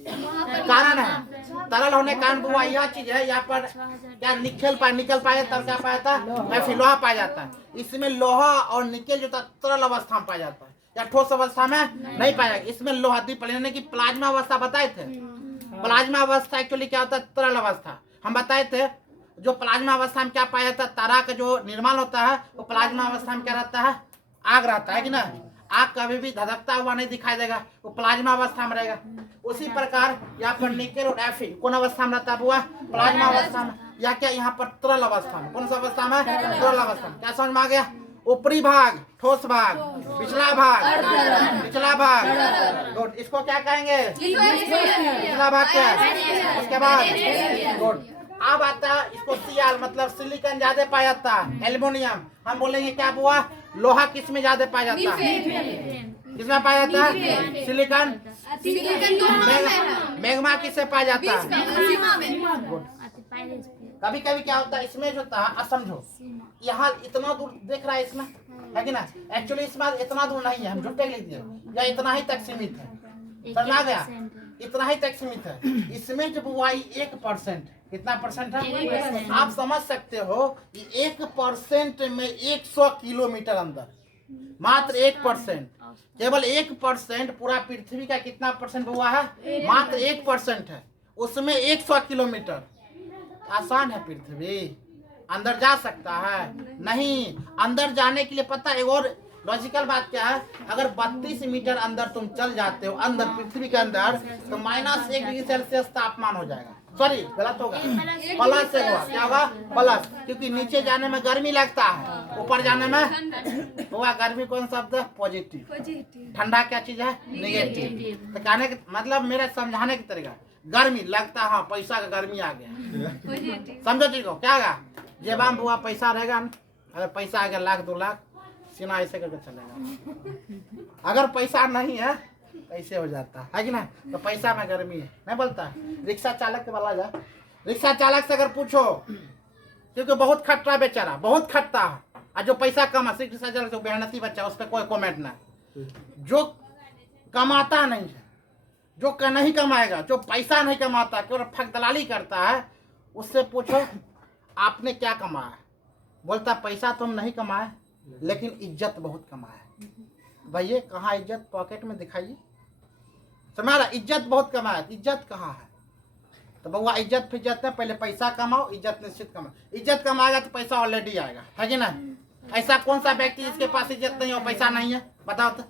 कारण है तरल होने कारण बुआ यह चीज है, यहाँ पर क्या निकल पाए तब क्या पाया जाता है? लोहा पाया जाता है। इसमें लोहा और निकल जो था तरल अवस्था में पाया जाता है, या ठोस अवस्था में नहीं पाया जाता। इसमें लोहा यानी कि प्लाज्मा अवस्था बताए थे। प्लाज्मा अवस्था एक्चुअली क्या होता है? तरल अवस्था। हम बताए थे जो प्लाज्मा अवस्था में क्या पाया जाता है? तारा का जो निर्माण होता है वो प्लाज्मा अवस्था में क्या रहता है? आग रहता है कि ना? आग कभी भी धधकता हुआ नहीं दिखाई देगा, वो प्लाज्मा अवस्था में रहेगा। उसी प्रकार यहाँ पर निकेल और एफी कौन अवस्था में रहता है बुआ? प्लाज्मा अवस्था में। या क्या यहाँ पर तरल अवस्था में? कौन सा अवस्था में? तरल अवस्था में। क्या समझ में आ गया? ऊपरी भाग ठोस भाग, पिछला भाग गुड। इसको क्या कहेंगे? पिछला भाग क्या है? उसके बाद गुड। अब आता है इसको सियाल, मतलब सिलिकॉन ज्यादा पाया जाता है। एल्युमिनियम हम बोलेंगे क्या बुआ? लोहा किस में ज्यादा पाया जाता है? किसमें पाया जाता है? सिलिकॉन। मैग्मा किससे पाया जाता है? कभी कभी क्या होता है इसमें जो होता है, समझो यहाँ इतना दूर देख रहा है इसमें, है कि ना? एक्चुअली इसमें इतना दूर नहीं है, हम झूठे लिख दिए, या इतना ही तक सीमित है। समझ आ गया? इतना ही तक सीमित है। इसमें जब वाई 1%, कितना परसेंट है? आप समझ सकते हो 1% में 100 किलोमीटर अंदर, मात्र 1%, केवल 1%। पूरा पृथ्वी का कितना परसेंट हुआ है? मात्र 1% है, उसमें 100 किलोमीटर। आसान है पृथ्वी? अंदर जा सकता है? नहीं। अंदर जाने के लिए पता है और लॉजिकल बात क्या है? अगर 32 मीटर अंदर तुम चल जाते हो, अंदर पृथ्वी के अंदर, तो -1 डिग्री सेल्सियस तापमान हो जाएगा। सॉरी गलत होगा, प्लस से होगा। क्या होगा? प्लस। क्योंकि नीचे जाने में गर्मी लगता है, ऊपर जाने में हुआ गर्मी कौन शब्द है? पॉजिटिव। ठंडा क्या चीज है? नेगेटिव। तो कहने के मतलब मेरा समझाने की तरीका, गर्मी लगता है, हाँ पैसा का गर्मी आ गया, समझो चीज को। क्या होगा? जब हम बुआ पैसा रहेगा, अगर पैसा आ गया 1 लाख 2 लाख, सीना ऐसे करके चलेगा। अगर पैसा नहीं है ऐसे हो जाता है कि ना? तो पैसा में गर्मी है, नहीं बोलता है। रिक्शा चालक के वाला जा, रिक्शा चालक से अगर पूछो, क्योंकि बहुत खट्टा बेचारा, बहुत खट्टा है, और जो पैसा कम है, रिक्शा चालक जो मेहनती बच्चा, उस पर कोई कमेंट ना। जो कमाता नहीं है, जो नहीं कमाएगा, जो पैसा नहीं कमाता, केवल ठग दलाली करता है, उससे पूछो आपने क्या कमाया? बोलता पैसा तो हम नहीं कमाए, लेकिन इज्जत बहुत कमाया। भैया कहाँ इज्जत? पॉकेट में दिखाइए। तुम्हारा इज्जत बहुत कमाया, इज्जत कहाँ है? तो बउआ इज्जत फिज्जत है, पहले पैसा कमाओ, इज्जत निश्चित कमाओ। इज्जत कमाएगा तो पैसा ऑलरेडी आएगा, है कि ना? ऐसा कौन सा व्यक्ति जिसके पास इज्जत नहीं और पैसा नहीं है? बताओ तो।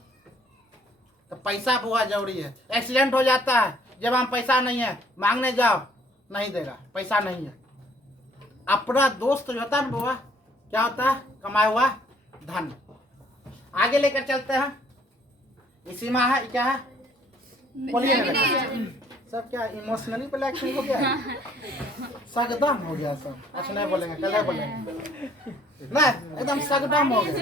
तो पैसा बुआ जरूरी है। एक्सीडेंट हो जाता है, जब हम पैसा नहीं है मांगने जाओ नहीं देगा, पैसा नहीं है। अपना दोस्त जो होता है ना बुआ, क्या होता है? कमाया हुआ धन। आगे लेकर चलते हैं। इसी में है क्या है? बोलिए ना सब। क्या इमोशनली ब्लैकमेल हो गया, सगदम हो गया सब। अच्छा नहीं बोलेंगे, कल बोलेंगे ना, एकदम सगदम हो गया।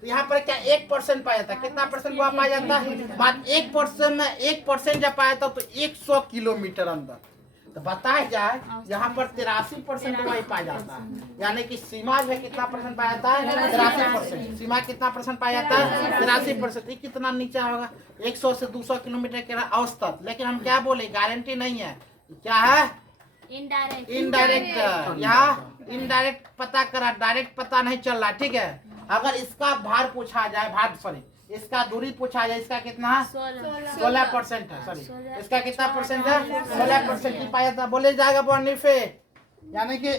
तो यहाँ पर क्या 1% पाया था? कितना परसेंट वहाँ पाया जाता है? बात 1% में 1% जब पाया था तो 100 किलोमीटर अंदर। तो बताया जाए यहाँ पर 83% वही पाया जाता है। यानी कि सीमा में कितना परसेंट पाया जाता है? 83%। सीमा कितना परसेंट पाया जाता है? 83%। ये कितना नीचा होगा? 100 से 200 किलोमीटर के औसत। लेकिन हम क्या बोले, गारंटी नहीं है। क्या है? इनडायरेक्ट। यहाँ इनडायरेक्ट पता करा, डायरेक्ट पता नहीं चल रहा। ठीक है, अगर इसका भार पूछा जाए, भार सॉरी इसका दूरी पूछा जाए, इसका कितना है? 16% है। सॉरी इसका कितना परसेंट है? 16% की पाया था। बोले जाएगा वो निफे, यानी कि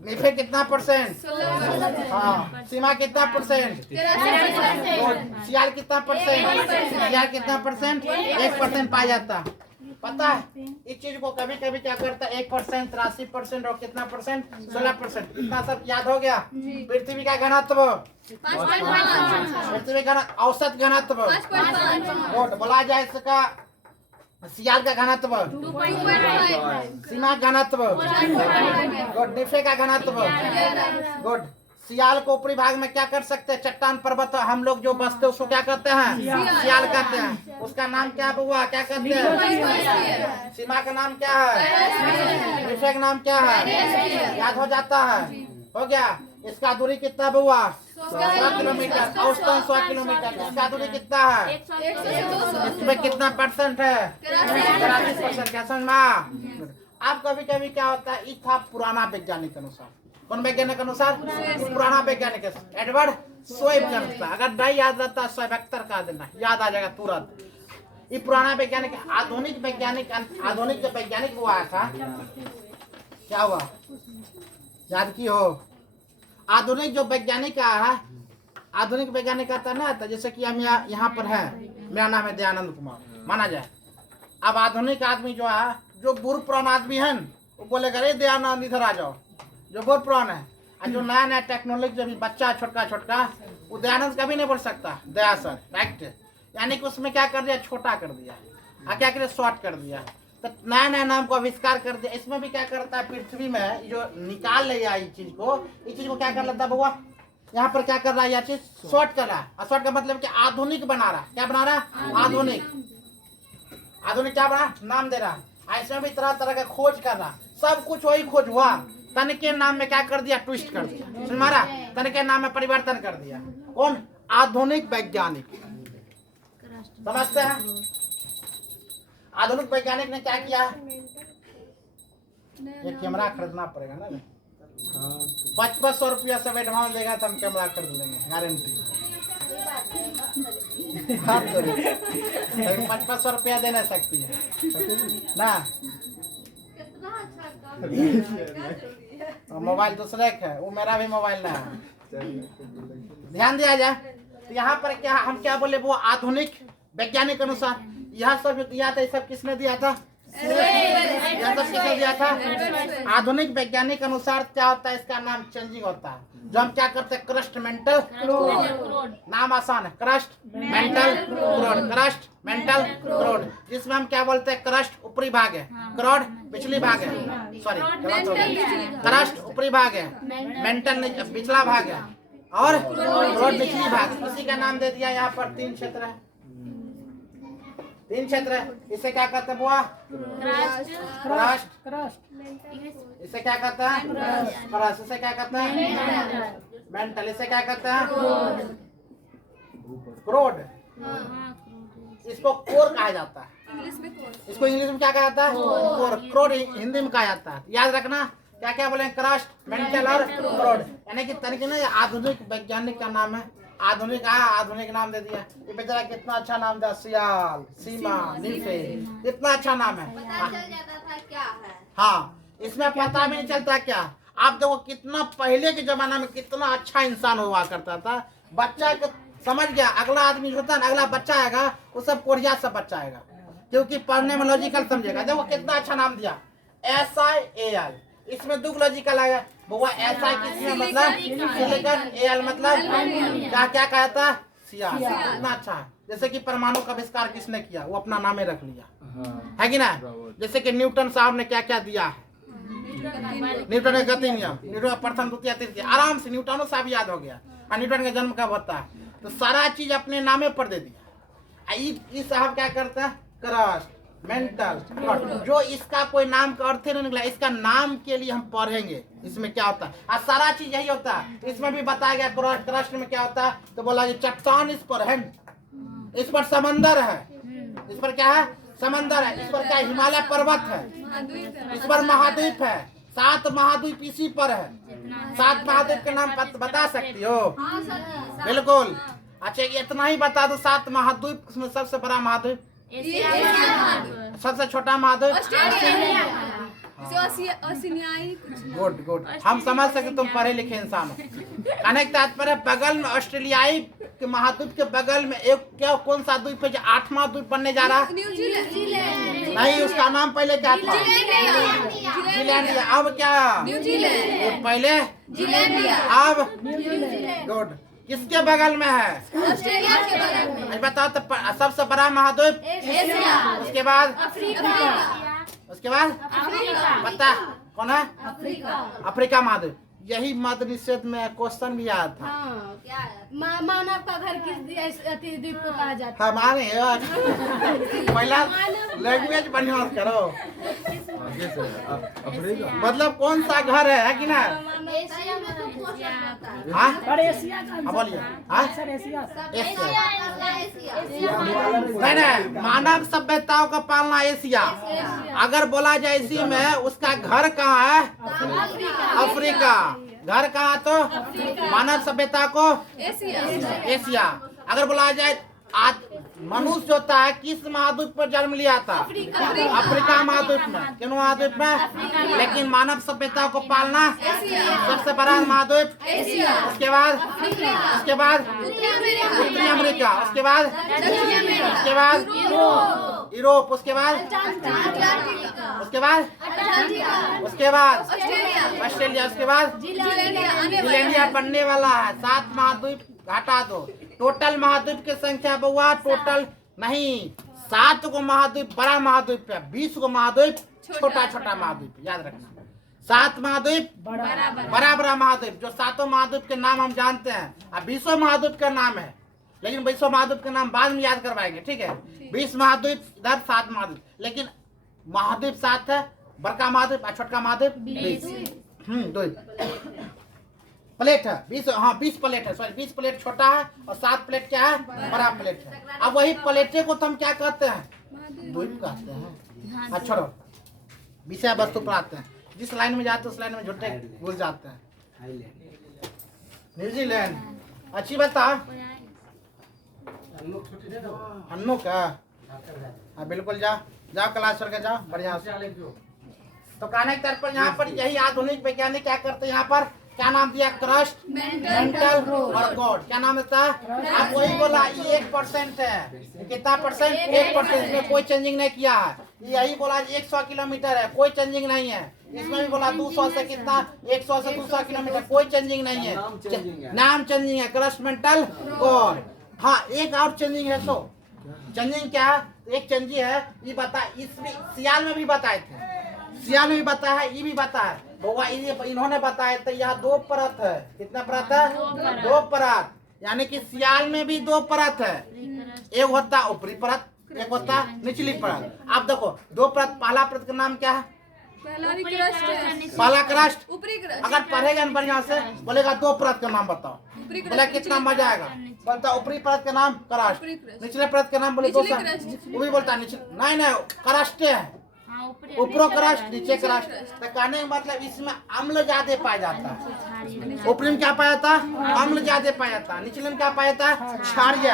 निफे कितना परसेंट? हाँ। सीमा कितना परसेंट? सियाल कितना परसेंट? सियाल कितना परसेंट? 1% पाया जाता। पता है इस चीज को कभी कभी क्या करता है? 1%, 83% और कितना परसेंट? 16%। इतना सब याद हो गया। पृथ्वी का घनत्व, पृथ्वी का औसत घनत्व, बोला जाए इसका सियाल का घनत्व, सीमा घनत्व, गुड। निफे का घनत्व, गुड। सियाल को ऊपरी भाग में क्या कर सकते हैं? चट्टान पर्वत हम लोग जो बसते हैं उसको क्या कहते हैं? सियाल कहते हैं। उसका नाम क्या हुआ? क्या कहते हैं? सीमा का नाम क्या है? निफे का नाम क्या है? याद हो जाता है। हो गया। इसका दूरी कितना हुआ? 100 किलोमीटर, औसतन 100 किलोमीटर। इसका दूरी कितना है? इसमें कितना परसेंट है? 83%। क्या समझ में? अब कभी कभी क्या होता है, ये था पुराना वैज्ञानिक अनुसार। कौन वैज्ञानिक अनुसार? पुराना वैज्ञानिक एडवर्ड शोएब का अनुसार। अगर नहीं याद रहता है शोएब अख्तर का देना, याद आ जाएगा तुरंत। ये पुराना वैज्ञानिक। आधुनिक वैज्ञानिक, आधुनिक जो वैज्ञानिक हुआ था, क्या हुआ याद की हो? आधुनिक जो वैज्ञानिक आया है, आधुनिक वैज्ञानिक आता ना था, जैसे कि हम यहाँ पर है, मेरा नाम है दयानंद कुमार माना जाए। अब आधुनिक आदमी जो है, जो बुढ़ पुराना आदमी है, वो बोलेगा अरे दयानंद इधर आ जाओ, जो बहुत पुराना है। और जो नया नया टेक्नोलॉजी जो भी बच्चा छोटका छोटका, वो दयानंद कभी नहीं बोल सकता दया सर, राइट। यानी कि उसमें क्या कर दिया? छोटा कर दिया, और क्या कर दिया? शॉर्ट कर दिया। तो नया नया नाम को आविष्कार कर दिया। इसमें भी क्या करता है? पृथ्वी में जो निकाल लिया इस चीज को क्या कर लेता है बुआ? यहाँ पर क्या कर रहा है? यह चीज शॉर्ट कर रहा है। और शॉर्ट का मतलब कि आधुनिक बना रहा है। क्या बना रहा है? आधुनिक। आधुनिक क्या बना? नाम दे रहा है। इसमें भी तरह तरह का खोज कर रहा। सब कुछ वही खोज हुआ, तन के नाम में क्या कर दिया? ट्विस्ट कर दिया। तुम्हारा तन के नाम में परिवर्तन कर दिया। कौन? आधुनिक वैज्ञानिक। समझते हैं? आधुनिक वैज्ञानिक ने क्या किया? ये कैमरा खरीदना पड़ेगा ना, 5500 रुपया सब एडवांस देगा तो हम कैमरा खरीद लेंगे, गारंटी। 5500 रुपया दे नहीं सकती है ना। मोबाइल दूसरे का है, वो मेरा भी मोबाइल ना है। ध्यान दिया जाए तो यहाँ पर क्या हम क्या बोले? वो आधुनिक वैज्ञानिक अनुसार यह सब जो दिया था, ये सब किसने दिया था? यह सब किसने दिया था? आधुनिक वैज्ञानिक अनुसार क्या होता है? इसका नाम चेंजिंग होता है। जो हम क्या करते हैं? Crust mantle core. नाम आसान है, crust mantle core. Crust mantle core, जिसमें हम क्या बोलते हैं? क्रस्ट ऊपरी भाग है, क्रोड पिछली भाग है। सॉरी, क्रस्ट ऊपरी भाग है, मेंटल पिछला भाग है, और क्रोड निचली भाग। इसी का नाम दे दिया। यहाँ पर 3 क्षेत्र है, 3 क्षेत्र है। इसे क्या कहते हैं बुआ? क्रस्ट। इसे क्या कहते हैं? क्रस्ट। इसे क्या कहते हैं? मेंटल। इसे क्या कहते हैं? क्रोड। इसको कोर कहा जाता है। इसको इंग्लिश में क्या कहा जाता है? कोर। क्रोड हिंदी में कहा जाता है। याद रखना क्या क्या बोले? क्रस्ट, मेंटल और क्रोड। यानी कि तरीके ना आधुनिक वैज्ञानिक का नाम है। आधुनिक आधुनिक नाम दे दिया। ये बेचारा कितना अच्छा नाम दिया, सियाल, सीमा, निफे, कितना अच्छा नाम है। पता चल जाता था क्या है। हाँ, इसमें पता भी नहीं चलता क्या। आप देखो कितना पहले के जमाना में कितना अच्छा इंसान हुआ करता था। बच्चा के समझ गया। अगला आदमी जो होता है ना, अगला बच्चा आएगा, वो सब कोरिया सब बच्चा आएगा, क्योंकि पढ़ने में लॉजिकल समझेगा। देखो कितना अच्छा नाम दिया, SIAL, इसमें दो लॉजिकल आएगा। वो SI किसमें मतलब सिलिकॉन, AL मतलब क्या क्या कहता है, सियाल। कितना अच्छा है। जैसे कि परमाणु का आविष्कार किसने किया, वो अपना नामे रख लिया, है कि ना। जैसे कि न्यूटन साहब ने क्या क्या दिया है, न्यूटन का गति नियम, न्यूटन का प्रथम द्वितीय तृतीय, आराम से न्यूटनों साहब याद हो गया। और न्यूटन का जन्म कब होता है, तो सारा चीज अपने नामे पर दे दिया। इस साहब क्या करता है, क्रस्ट, मेंटल, जो इसका कोई नाम का अर्थ नहीं निकला, इसका नाम के लिए हम पढ़ेंगे इसमें क्या होता है। और सारा चीज यही होता है। इसमें भी बताया गया क्रस्ट में क्या होता है, तो बोला चट्टान इस पर है, इस पर समंदर है, इस पर क्या है, समंदर है, इस पर क्या हिमालय पर्वत है, इस पर महाद्वीप है, 7 महाद्वीप इसी पर है। 7 महाद्वीप के नाम बता सकती हो? बिल्कुल। अच्छा इतना ही बता दो, 7 महाद्वीप में सबसे बड़ा महाद्वीप, सबसे छोटा महाद्वीप, गुड गुड, हम समझ सकते तुम पढ़े लिखे इंसान हो। कहने का तात्पर्य बगल में ऑस्ट्रेलियाई के महाद्वीप के बगल में एक क्या कौन सा द्वीप है जो 8वां द्वीप बनने जा रहा है? नहीं, उसका नाम पहले क्या था? जिलैंड। अब क्या? पहले अब गुड। किसके बगल में है? ऑस्ट्रेलिया के बगल में। बताओ तो सबसे बड़ा महाद्वीप, एशिया, उसके बाद अफ्रीका, उसके बाद पता कौन है? अफ्रीका महाद्वीप। यही मत निषेध में क्वेश्चन भी आया था। हाँ, क्या है? मानव का घर किस द्वीप को कहा जाता है? हमारे पहला लैंग्वेज बढ़िया करो। मतलब कौन सा घर है कि ना? एशिया में तो क्वेश्चन होता है। हाँ एशिया बोलिए। हाँ एशिया। नहीं नहीं, मानव सभ्यताओं का पालना एशिया। अगर बोला जाए इसी में उसका घर कहाँ है? अफ्रीका। घर कहाँ तो मानव सभ्यता को एशिया। अगर बोला जाए आज मनुष्य होता है किस महाद्वीप पर जन्म लिया था? अफ्रीका महाद्वीप में। किन महाद्वीप में? लेकिन मानव सभ्यता को पालना सबसे बड़ा महाद्वीप, उसके बाद उत्तरी अमेरिका, उसके बाद यूरोप, उसके बाद ऑस्ट्रेलिया, उसके बाद जिलैंडिया बनने वाला है। 7 महाद्वीप घटा दो। टोटल महाद्वीप की संख्या बउआ टोटल नहीं, 7 को महाद्वीप बड़ा महाद्वीप है, 20 को महाद्वीप छोटा छोटा महाद्वीप, याद रखना। 7 महाद्वीप बड़ा महाद्वीप, जो 7 महाद्वीप के नाम हम जानते हैं। अब 20 महाद्वीप का नाम है, लेकिन 20 महाद्वीप के नाम बाद में याद करवाएंगे, ठीक है। 20 महाद्वीप इधर, 7 महाद्वीप, लेकिन महाद्वीप 7 है, बड़का महाद्वीप और छोटका महाद्वीप 20। दो प्लेट है 20, हाँ 20 प्लेट है, सॉरी 20 प्लेट छोटा है और 7 प्लेट क्या है? बड़ा प्लेट है। अब वही प्लेटे को तो हम क्या कहते हैं? द्वीप कहते हैं। अच्छा छोड़ो, विषय वस्तु पर आते हैं। जिस लाइन में जाते हैं उस लाइन में झूठे भूल जाते हैं। न्यूजीलैंड, अच्छी बता हन्नू का। हाँ बिल्कुल, जाओ क्लास करके जाओ बढ़िया से। तो कहने के तौर पर यहाँ पर यही आधुनिक वैज्ञानिक क्या करते हैं, यहाँ पर क्या नाम दिया? क्रस्ट, मेंटल और गॉड। क्या नाम देता है? आप वही बोला, ये 1% है। कितना परसेंट? 1%। में कोई चेंजिंग नहीं किया है। यही बोला 100 किलोमीटर है, कोई चेंजिंग नहीं है। इसमें भी बोला 200 से कितना, 100 से 200 किलोमीटर, कोई चेंजिंग नहीं है। नाम चेंजिंग है, क्रस्ट, मेंटल, गॉड। हाँ एक और चेंजिंग है। तो चेंजिंग क्या है? एक चेंजिंग है, ये बता, इसमें सियाल में भी बताए थे, सियाल में भी बताया है, ये भी बताया है। इन्होंने बताया तो यहाँ 2 परत है। कितना परत है? 2 परत। यानी कि सियाल में भी 2 परत है। एक होता ऊपरी परत, एक होता निचली परत। आप देखो 2 परत, पहला परत का नाम क्या है? पहला क्रस्ट। अगर पढ़ेगा न बढ़िया से, बोलेगा 2 परत का नाम बताओ, बोले कितना मजा आएगा। बोलता ऊपरी परत का नाम क्रस्ट, निचले परत का नाम बोले दूसरा, वो भी बोलता निचले, नहीं क्रस्टे है, ऊपरो क्रस्ट नीचे क्रस्ट। तो कहने का मतलब इसमें अम्ल ज्यादा पाया जाता है। ऊपरी में क्या पाया जाता है? अम्ल ज्यादा पाया जाता है। निचले में क्या पाया जाता है? क्षारीय।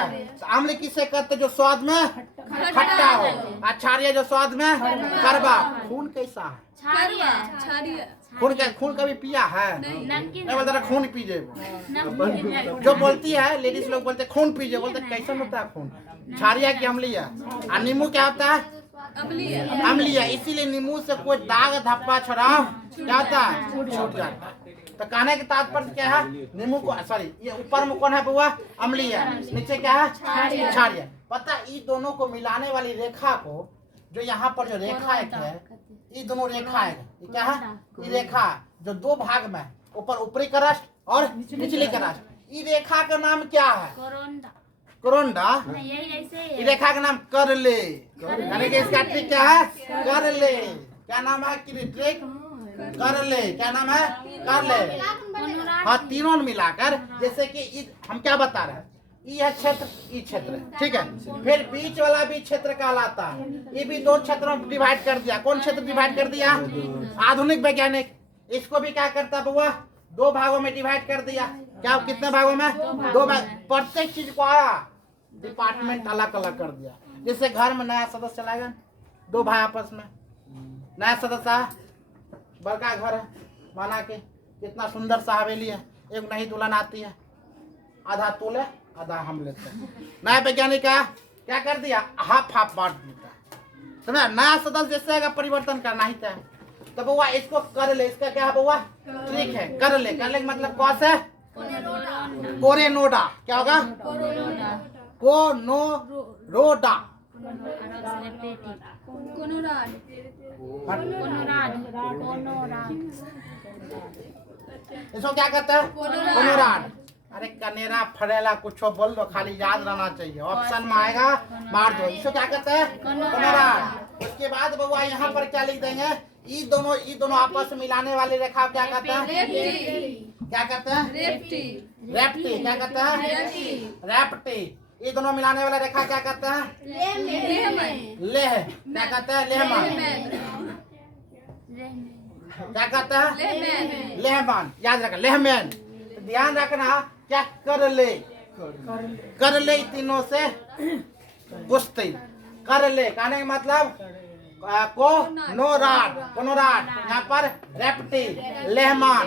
अम्ल किसे कहते? जो स्वाद में खट्टा हो, और क्षारीय जो स्वाद में कड़वा। खून कैसा है? खून कभी पिया है? नमकीन नहीं बोलता खून पीजिए। जो बोलती है लेडीज लोग बोलते खून पीजिए, बोलते कैसा होता है खून? क्षारीय की अम्लीय? और नींबू क्या होता है? अम्लीय। इसीलिए नींबू से कोई दाग धब्बा छड़ाव क्या होता है? छूट जाता है। तो कहने के तात्पर्य क्या है? नींबू को सॉरी ये ऊपर में कौन है बुआ? अम्लीय, नीचे क्या है? क्षारीय। पता ये दोनों को मिलाने वाली रेखा को, जो यहाँ पर जो रेखा एक है, ये दोनों रेखा है, ये क्या है? ये रेखा जो दो भाग में, ऊपर ऊपरी क्रस्ट और निचली क्रस्ट, ये रेखा का नाम क्या है? कोरोंडा। ये रेखा का नाम करले। यानी कि इसका ट्रिक क्या है? करले। क्या नाम है? ट्रिक करले। क्या नाम है? करले। हाँ, तीनों मिलाकर, जैसे कि हम क्या बता रहे हैं, ये है क्षेत्र, ये क्षेत्र, ठीक है। फिर बीच वाला भी क्षेत्र कहलाता है। ये भी दो क्षेत्रों में डिवाइड कर दिया। कौन क्षेत्र डिवाइड कर दिया? आधुनिक वैज्ञानिक। इसको भी क्या करता बुआ? दो भागों में डिवाइड कर दिया। क्या कितने भागों में? दो भाग। प्रत्येक चीज को डिपार्टमेंट अलग अलग कर दिया। जैसे घर में नया सदस्य चलाएगा, दो भाई आपस में नया सदस्य है, बड़का घर है, माना के कितना सुंदर सा हवेली है, एक नई दुल्हन आती है, आधा तोले आधा हम लेते हैं। नया वैज्ञानिक क्या कर दिया? हाफ हाफ बांट देता है। समझा? नया सदस्य जैसे अगर परिवर्तन करना ही था तो बउआ इसको कर ले। इसका क्या है बउआ? ठीक है, कर ले। कर ले मतलब कौन है? कोरेनोडा। क्या होगा? कोनोरोडा। इसको क्या कहते हैं? कोनोराड। अरे कनेरा फरेला कुछ बोल दो, खाली याद रहना चाहिए। ऑप्शन में आएगा, मार दो। इसको क्या कहते हैं? कोनोराड। उसके बाद बउआ यहाँ पर क्या लिख देंगे? ये दोनों आपस में मिलाने वाली रेखा क्या कहते हैं? क्या कहते हैं? रेप्टी। क्या कहते हैं? रेप्टी। ये दोनों मिलाने वाला रेखा क्या कहते हैं? लेह। क्या कहते हैं? लेहमान। क्या कहते हैं? लेहमान। याद रखना, लेहमैन। ध्यान रखना क्या? कर ले तीनों से कुश्ती। कर ले कहने का मतलब कोनोराड। यहाँ पर रेप्टी, लेहमान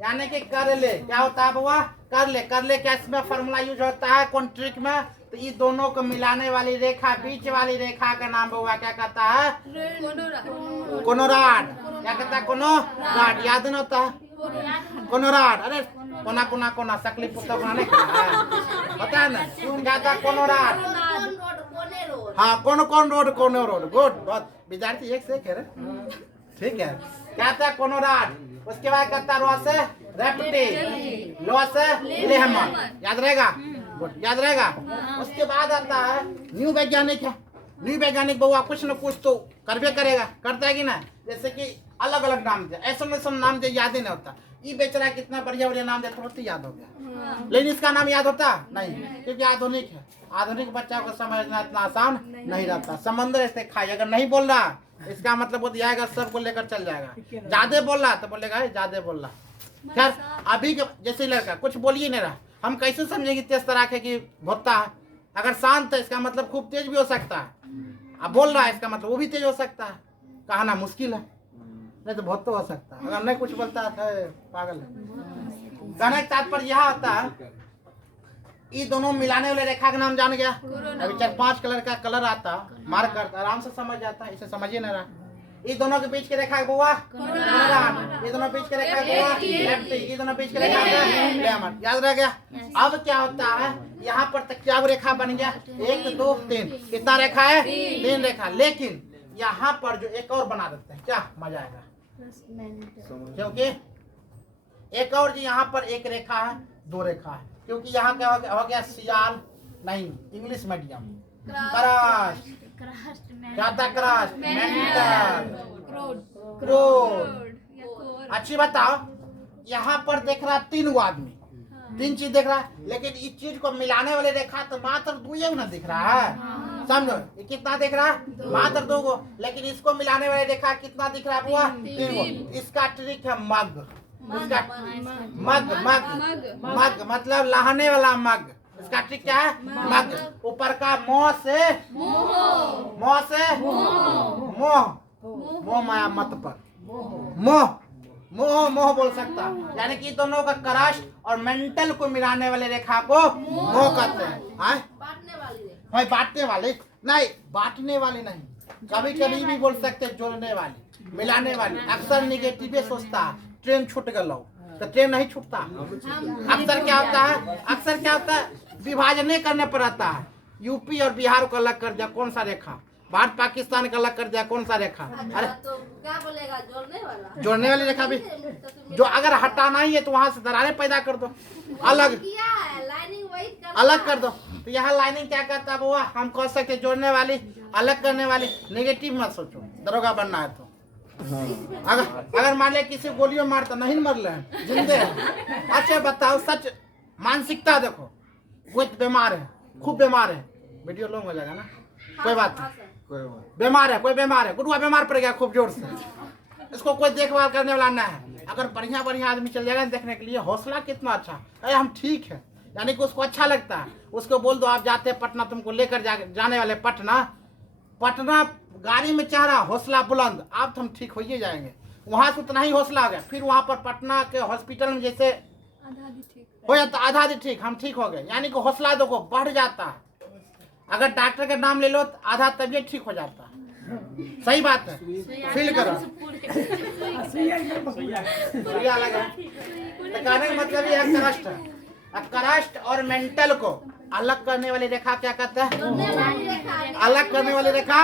यानी कि कर ले। क्या होता है बुआ? कर ले क्या इसमें फॉर्मूला यूज होता है? कौन ट्रिक में? तो ये दोनों को मिलाने वाली रेखा, बीच वाली रेखा का नाम बुआ क्या कहता है? कोनोराड। क्या कहता है? कोनोराड। याद नहीं होता है? कोनोराड। अरे कोना सकली पुत्र बनाने का पता है ना? क्या था? कोनोराड। हाँ, कौन रोड? कोनोरोड। गुड, बहुत विद्यार्थी एक से कह रहे, ठीक है। क्या था? कोनोराड। उसके बाद कहता रो से रेप्टी, लो से लेहमान। याद रहेगा? गुड, याद रहेगा। उसके बाद आता है न्यू वैज्ञानिक है। न्यू वैज्ञानिक बउआ कुछ न कुछ तो करबे करेगा, करता है कि ना? जैसे कि अलग अलग नाम दे, ऐसा नाम दे याद ही नहीं होता। ये बेचारा कितना बढ़िया नाम देता, तुरंत याद हो गया, लेकिन इसका नाम याद होता नहीं, क्योंकि आधुनिक है। आधुनिक बच्चा को समझना इतना आसान नहीं रहता। समंदर ऐसे खाई, अगर नहीं बोल रहा इसका मतलब वो दियागा, सबको लेकर चल जाएगा। ज्यादा बोल रहा तो बोलेगा ज्यादा बोल रहा। खैर अभी के जैसे लड़का कुछ बोलिए नहीं रहा, हम कैसे समझेंगे तेज तरह के कि भोता है? अगर शांत है इसका मतलब खूब तेज भी हो सकता है, अब बोल रहा है इसका मतलब वो भी तेज हो सकता है। कहना मुश्किल है, नहीं तो बहुत तो हो सकता है। अगर नहीं कुछ बोलता है पागल है। कहने का तात्पर्य यह होता है, ये दोनों मिलाने वाले रेखा का नाम जान गया। अभी 4-5 कलर का कलर आता, मार्क करता, आराम से समझ जाता है। इसे समझिए ना रहा। ये दोनों के बीच के रेखा बुआ कोनोराड, ये दोनों बीच के रेखा बुआ रेप्टी, ये दोनों बीच के रेखा लेहमान। याद रह गया? अब क्या होता है यहाँ पर तक क्या रेखा बन गया? 1 2 3। कितना रेखा है? 3 रेखा। लेकिन यहाँ पर जो एक और बना देते हैं, क्या मजा आएगा? क्योंकि एक और जी यहाँ पर एक रेखा है, 2 रेखा है, क्योंकि यहाँ क्या हो गया? सियाल नहीं, इंग्लिश मीडियम क्रश। क्या था क्रश? मेंटल क्रोड। अच्छी बताओ, यहाँ पर देख रहा 3 आदमी, 3 चीज देख रहा है, लेकिन इस चीज को मिलाने वाले रेखा तो मात्र 2 ना दिख रहा है। समझो ये कितना दिख रहा है? मात्र 2 गो। लेकिन इसको मिलाने वाले रेखा कितना दिख रहा है बुआ? 3 गो। इसका ट्रिक है मग। इसका मग मतलब लहाने वाला मग। इसका ट्रिक क्या है? मग। ऊपर का मोह से मोह से मोह मोह माया मत पर मोह मोह मोह बोल सकता, यानी कि दोनों का करस्ट और मेंटल को मिलाने वाले रेखा को मोह कहते हैं। भाई बांटने वाले नहीं, बांटने वाले नहीं, कभी कभी भी बोल सकते हैं जोड़ने वाले, मिलाने वाले। अक्सर निगेटिव सोचता है ट्रेन छूट गलो, तो ट्रेन नहीं छूटता। अक्सर क्या होता है, अक्सर क्या होता है, विभाजन करने पर आता है। यूपी और बिहार को अलग कर दिया, कौन सा रेखा? भारत पाकिस्तान का अलग कर दिया, कौन सा रेखा? अरे तो क्या बोलेगा, जोड़ने वाला? जोड़ने वाली रेखा भी जो अगर हटाना ही है तो वहां से दरारें पैदा कर दो, अलग किया है, लाइनिंग वही कर अलग कर दो। तो यहाँ लाइनिंग क्या करता है बुआ? हम कह सकते जोड़ने वाली, अलग करने वाली। नेगेटिव मत सोचो, दरोगा बनना है तो। अगर मान लिया किसी गोलियों मारता, नहीं मर रहे जिंदे हैं। अच्छा बताओ सच, मानसिकता देखो, कोई बीमार है, खूब बीमार है, वीडियो लॉन्ग हो जाएगा ना, कोई बात नहीं, बीमार है, कोई बीमार है, गुरुआ बीमार पड़ गया खूब जोर से, इसको कोई देखभाल करने वाला ना है। अगर बढ़िया बढ़िया आदमी चल जाएगा देखने के लिए, हौसला कितना अच्छा, अरे हम ठीक है, यानी कि उसको अच्छा लगता है। उसको बोल दो आप जाते हैं पटना, तुमको लेकर जाने वाले पटना, पटना गाड़ी में चाह रहा, हौसला बुलंद, आप तो हम ठीक हो ही जाएंगे। वहां से उतना ही हौसला आ गया, फिर वहां पर पटना के हॉस्पिटल में जैसे हो जाता आधा आधी ठीक, हम ठीक हो गए, यानी कि हौसला देखो बढ़ जाता है। अगर डॉक्टर का नाम ले लो तो आधा तबीयत ठीक हो जाता है। सही बात है, फील करो। सुइया लगा तो कहने का मतलब ये है करस्ट है। अब करस्ट और मेंटल को अलग करने वाली रेखा क्या कहते हैं? अलग करने वाली रेखा,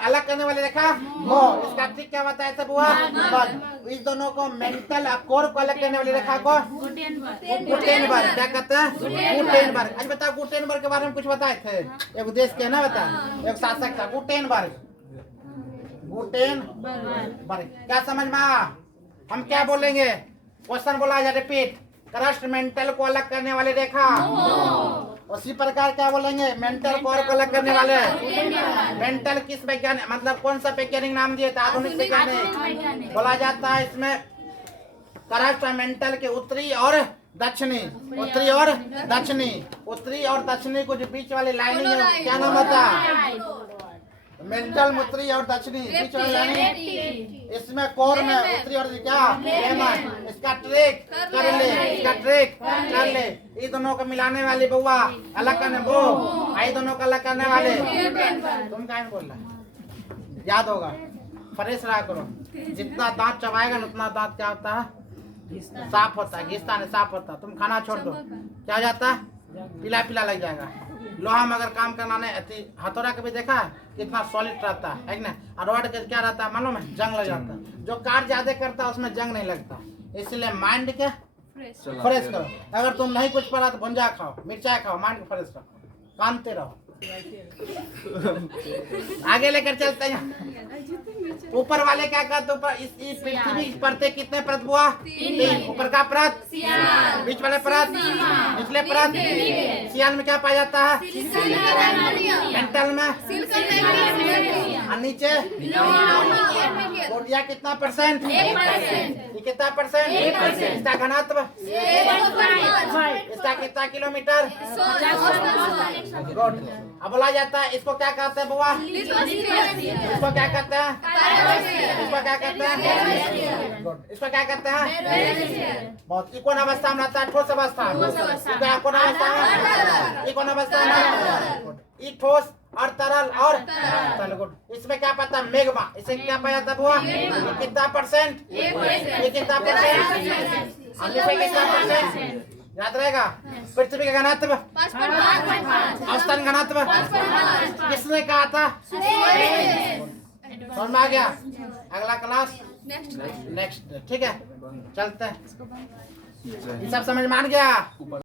अलग करने वाली रेखा मोह। इसका ट्रिक क्या बताया सब हुआ? इस दोनों को मेंटल और कोर को अलग करने वाली रेखा को गुटेनबर्ग क्या कहते हैं? गुटेनबर्ग। आज बताओ गुटेनबर्ग के बारे में कुछ बताए थे? एक देश के ना बता, एक शासक था गुटेनबर्ग। गुटेनबर्ग क्या समझ में आया? हम क्या बोलेंगे? क्वेश्चन बोला जा, रिपीट। करस्ट मेंटल को अलग करने वाली रेखा, उसी प्रकार क्या बोलेंगे? मेंटल को अलग करने वाले। मेंटल किस वैज्ञानिक, मतलब कौन सा वैज्ञानिक नाम दिया था? आधुनिक वैज्ञानिक बोला जाता है। इसमें करस्ट मेंटल के उत्तरी और दक्षिणी, उत्तरी और दक्षिणी, उत्तरी और दक्षिणी को जो बीच वाली लाइनिंग है क्या नाम होता है? मेंटल उत्तरी और दक्षिणी बीच वाली लाइनिंग, इसमें कोर में उत्तरी और क्या? इसका ट्रिक कर ले, इसका ट्रिक कर ले। ये दोनों को मिलाने वाली बउआ, अलग करने वो, आई दोनों को अलग करने वाले। तुम क्या बोल रहे? याद होगा, फ्रेश रहा करो। जितना दांत चबाएगा ना उतना दांत क्या होता है? साफ होता है, घिसता नहीं, साफ होता है। तुम खाना छोड़ दो क्या हो जाता है? पीला पीला लग जाएगा। लोहा में अगर काम करना नहीं, हथौड़ा कभी देखा है कितना सॉलिड रहता है ना? और रॉड का क्या रहता है मालूम है? जंग लग जाता है। जो कार्य ज्यादा करता है उसमें जंग नहीं लगता। इसलिए माइंड के फ्रेश करो। अगर तुम नहीं कुछ पढ़ा तो भुंजा खाओ, मिर्चाई खाओ, माइंड को फ्रेश रखो, कानते रहो। आगे लेकर चलते हैं। ऊपर वाले क्या कहते? ऊपर इस पृथ्वी परते कितने परत हुआ? 3। ऊपर का परत, बीच वाले परत, निचले परत। सियान में क्या पाया जाता है? मेंटल में, और नीचे बोलिया कितना परसेंट? ये कितना परसेंट? इसका घनत्व, इसका कितना किलोमीटर? अब बोला जाता है इसको क्या कहते हैं बुआ? इसको क्या कहते हैं? इसको क्या कहते हैं? इसको क्या कहते हैं? बहुत इकोन अवस्था में रहता है, ठोस अवस्था, इकोन अवस्था में, ठोस और तरल और तरल। गुड। इसमें क्या पता? मेग्मा। इसे क्या पाया जाता बुआ? कितना परसेंट? ये कितना परसेंट? कितना परसेंट? याद रहेगा? पृथ्वी का घनत्व, औसतन घनत्व किसने कहा था? समझ में आ गया? अगला क्लास नेक्स्ट, ठीक है, चलते हैं। ये सब समझ में आ गया?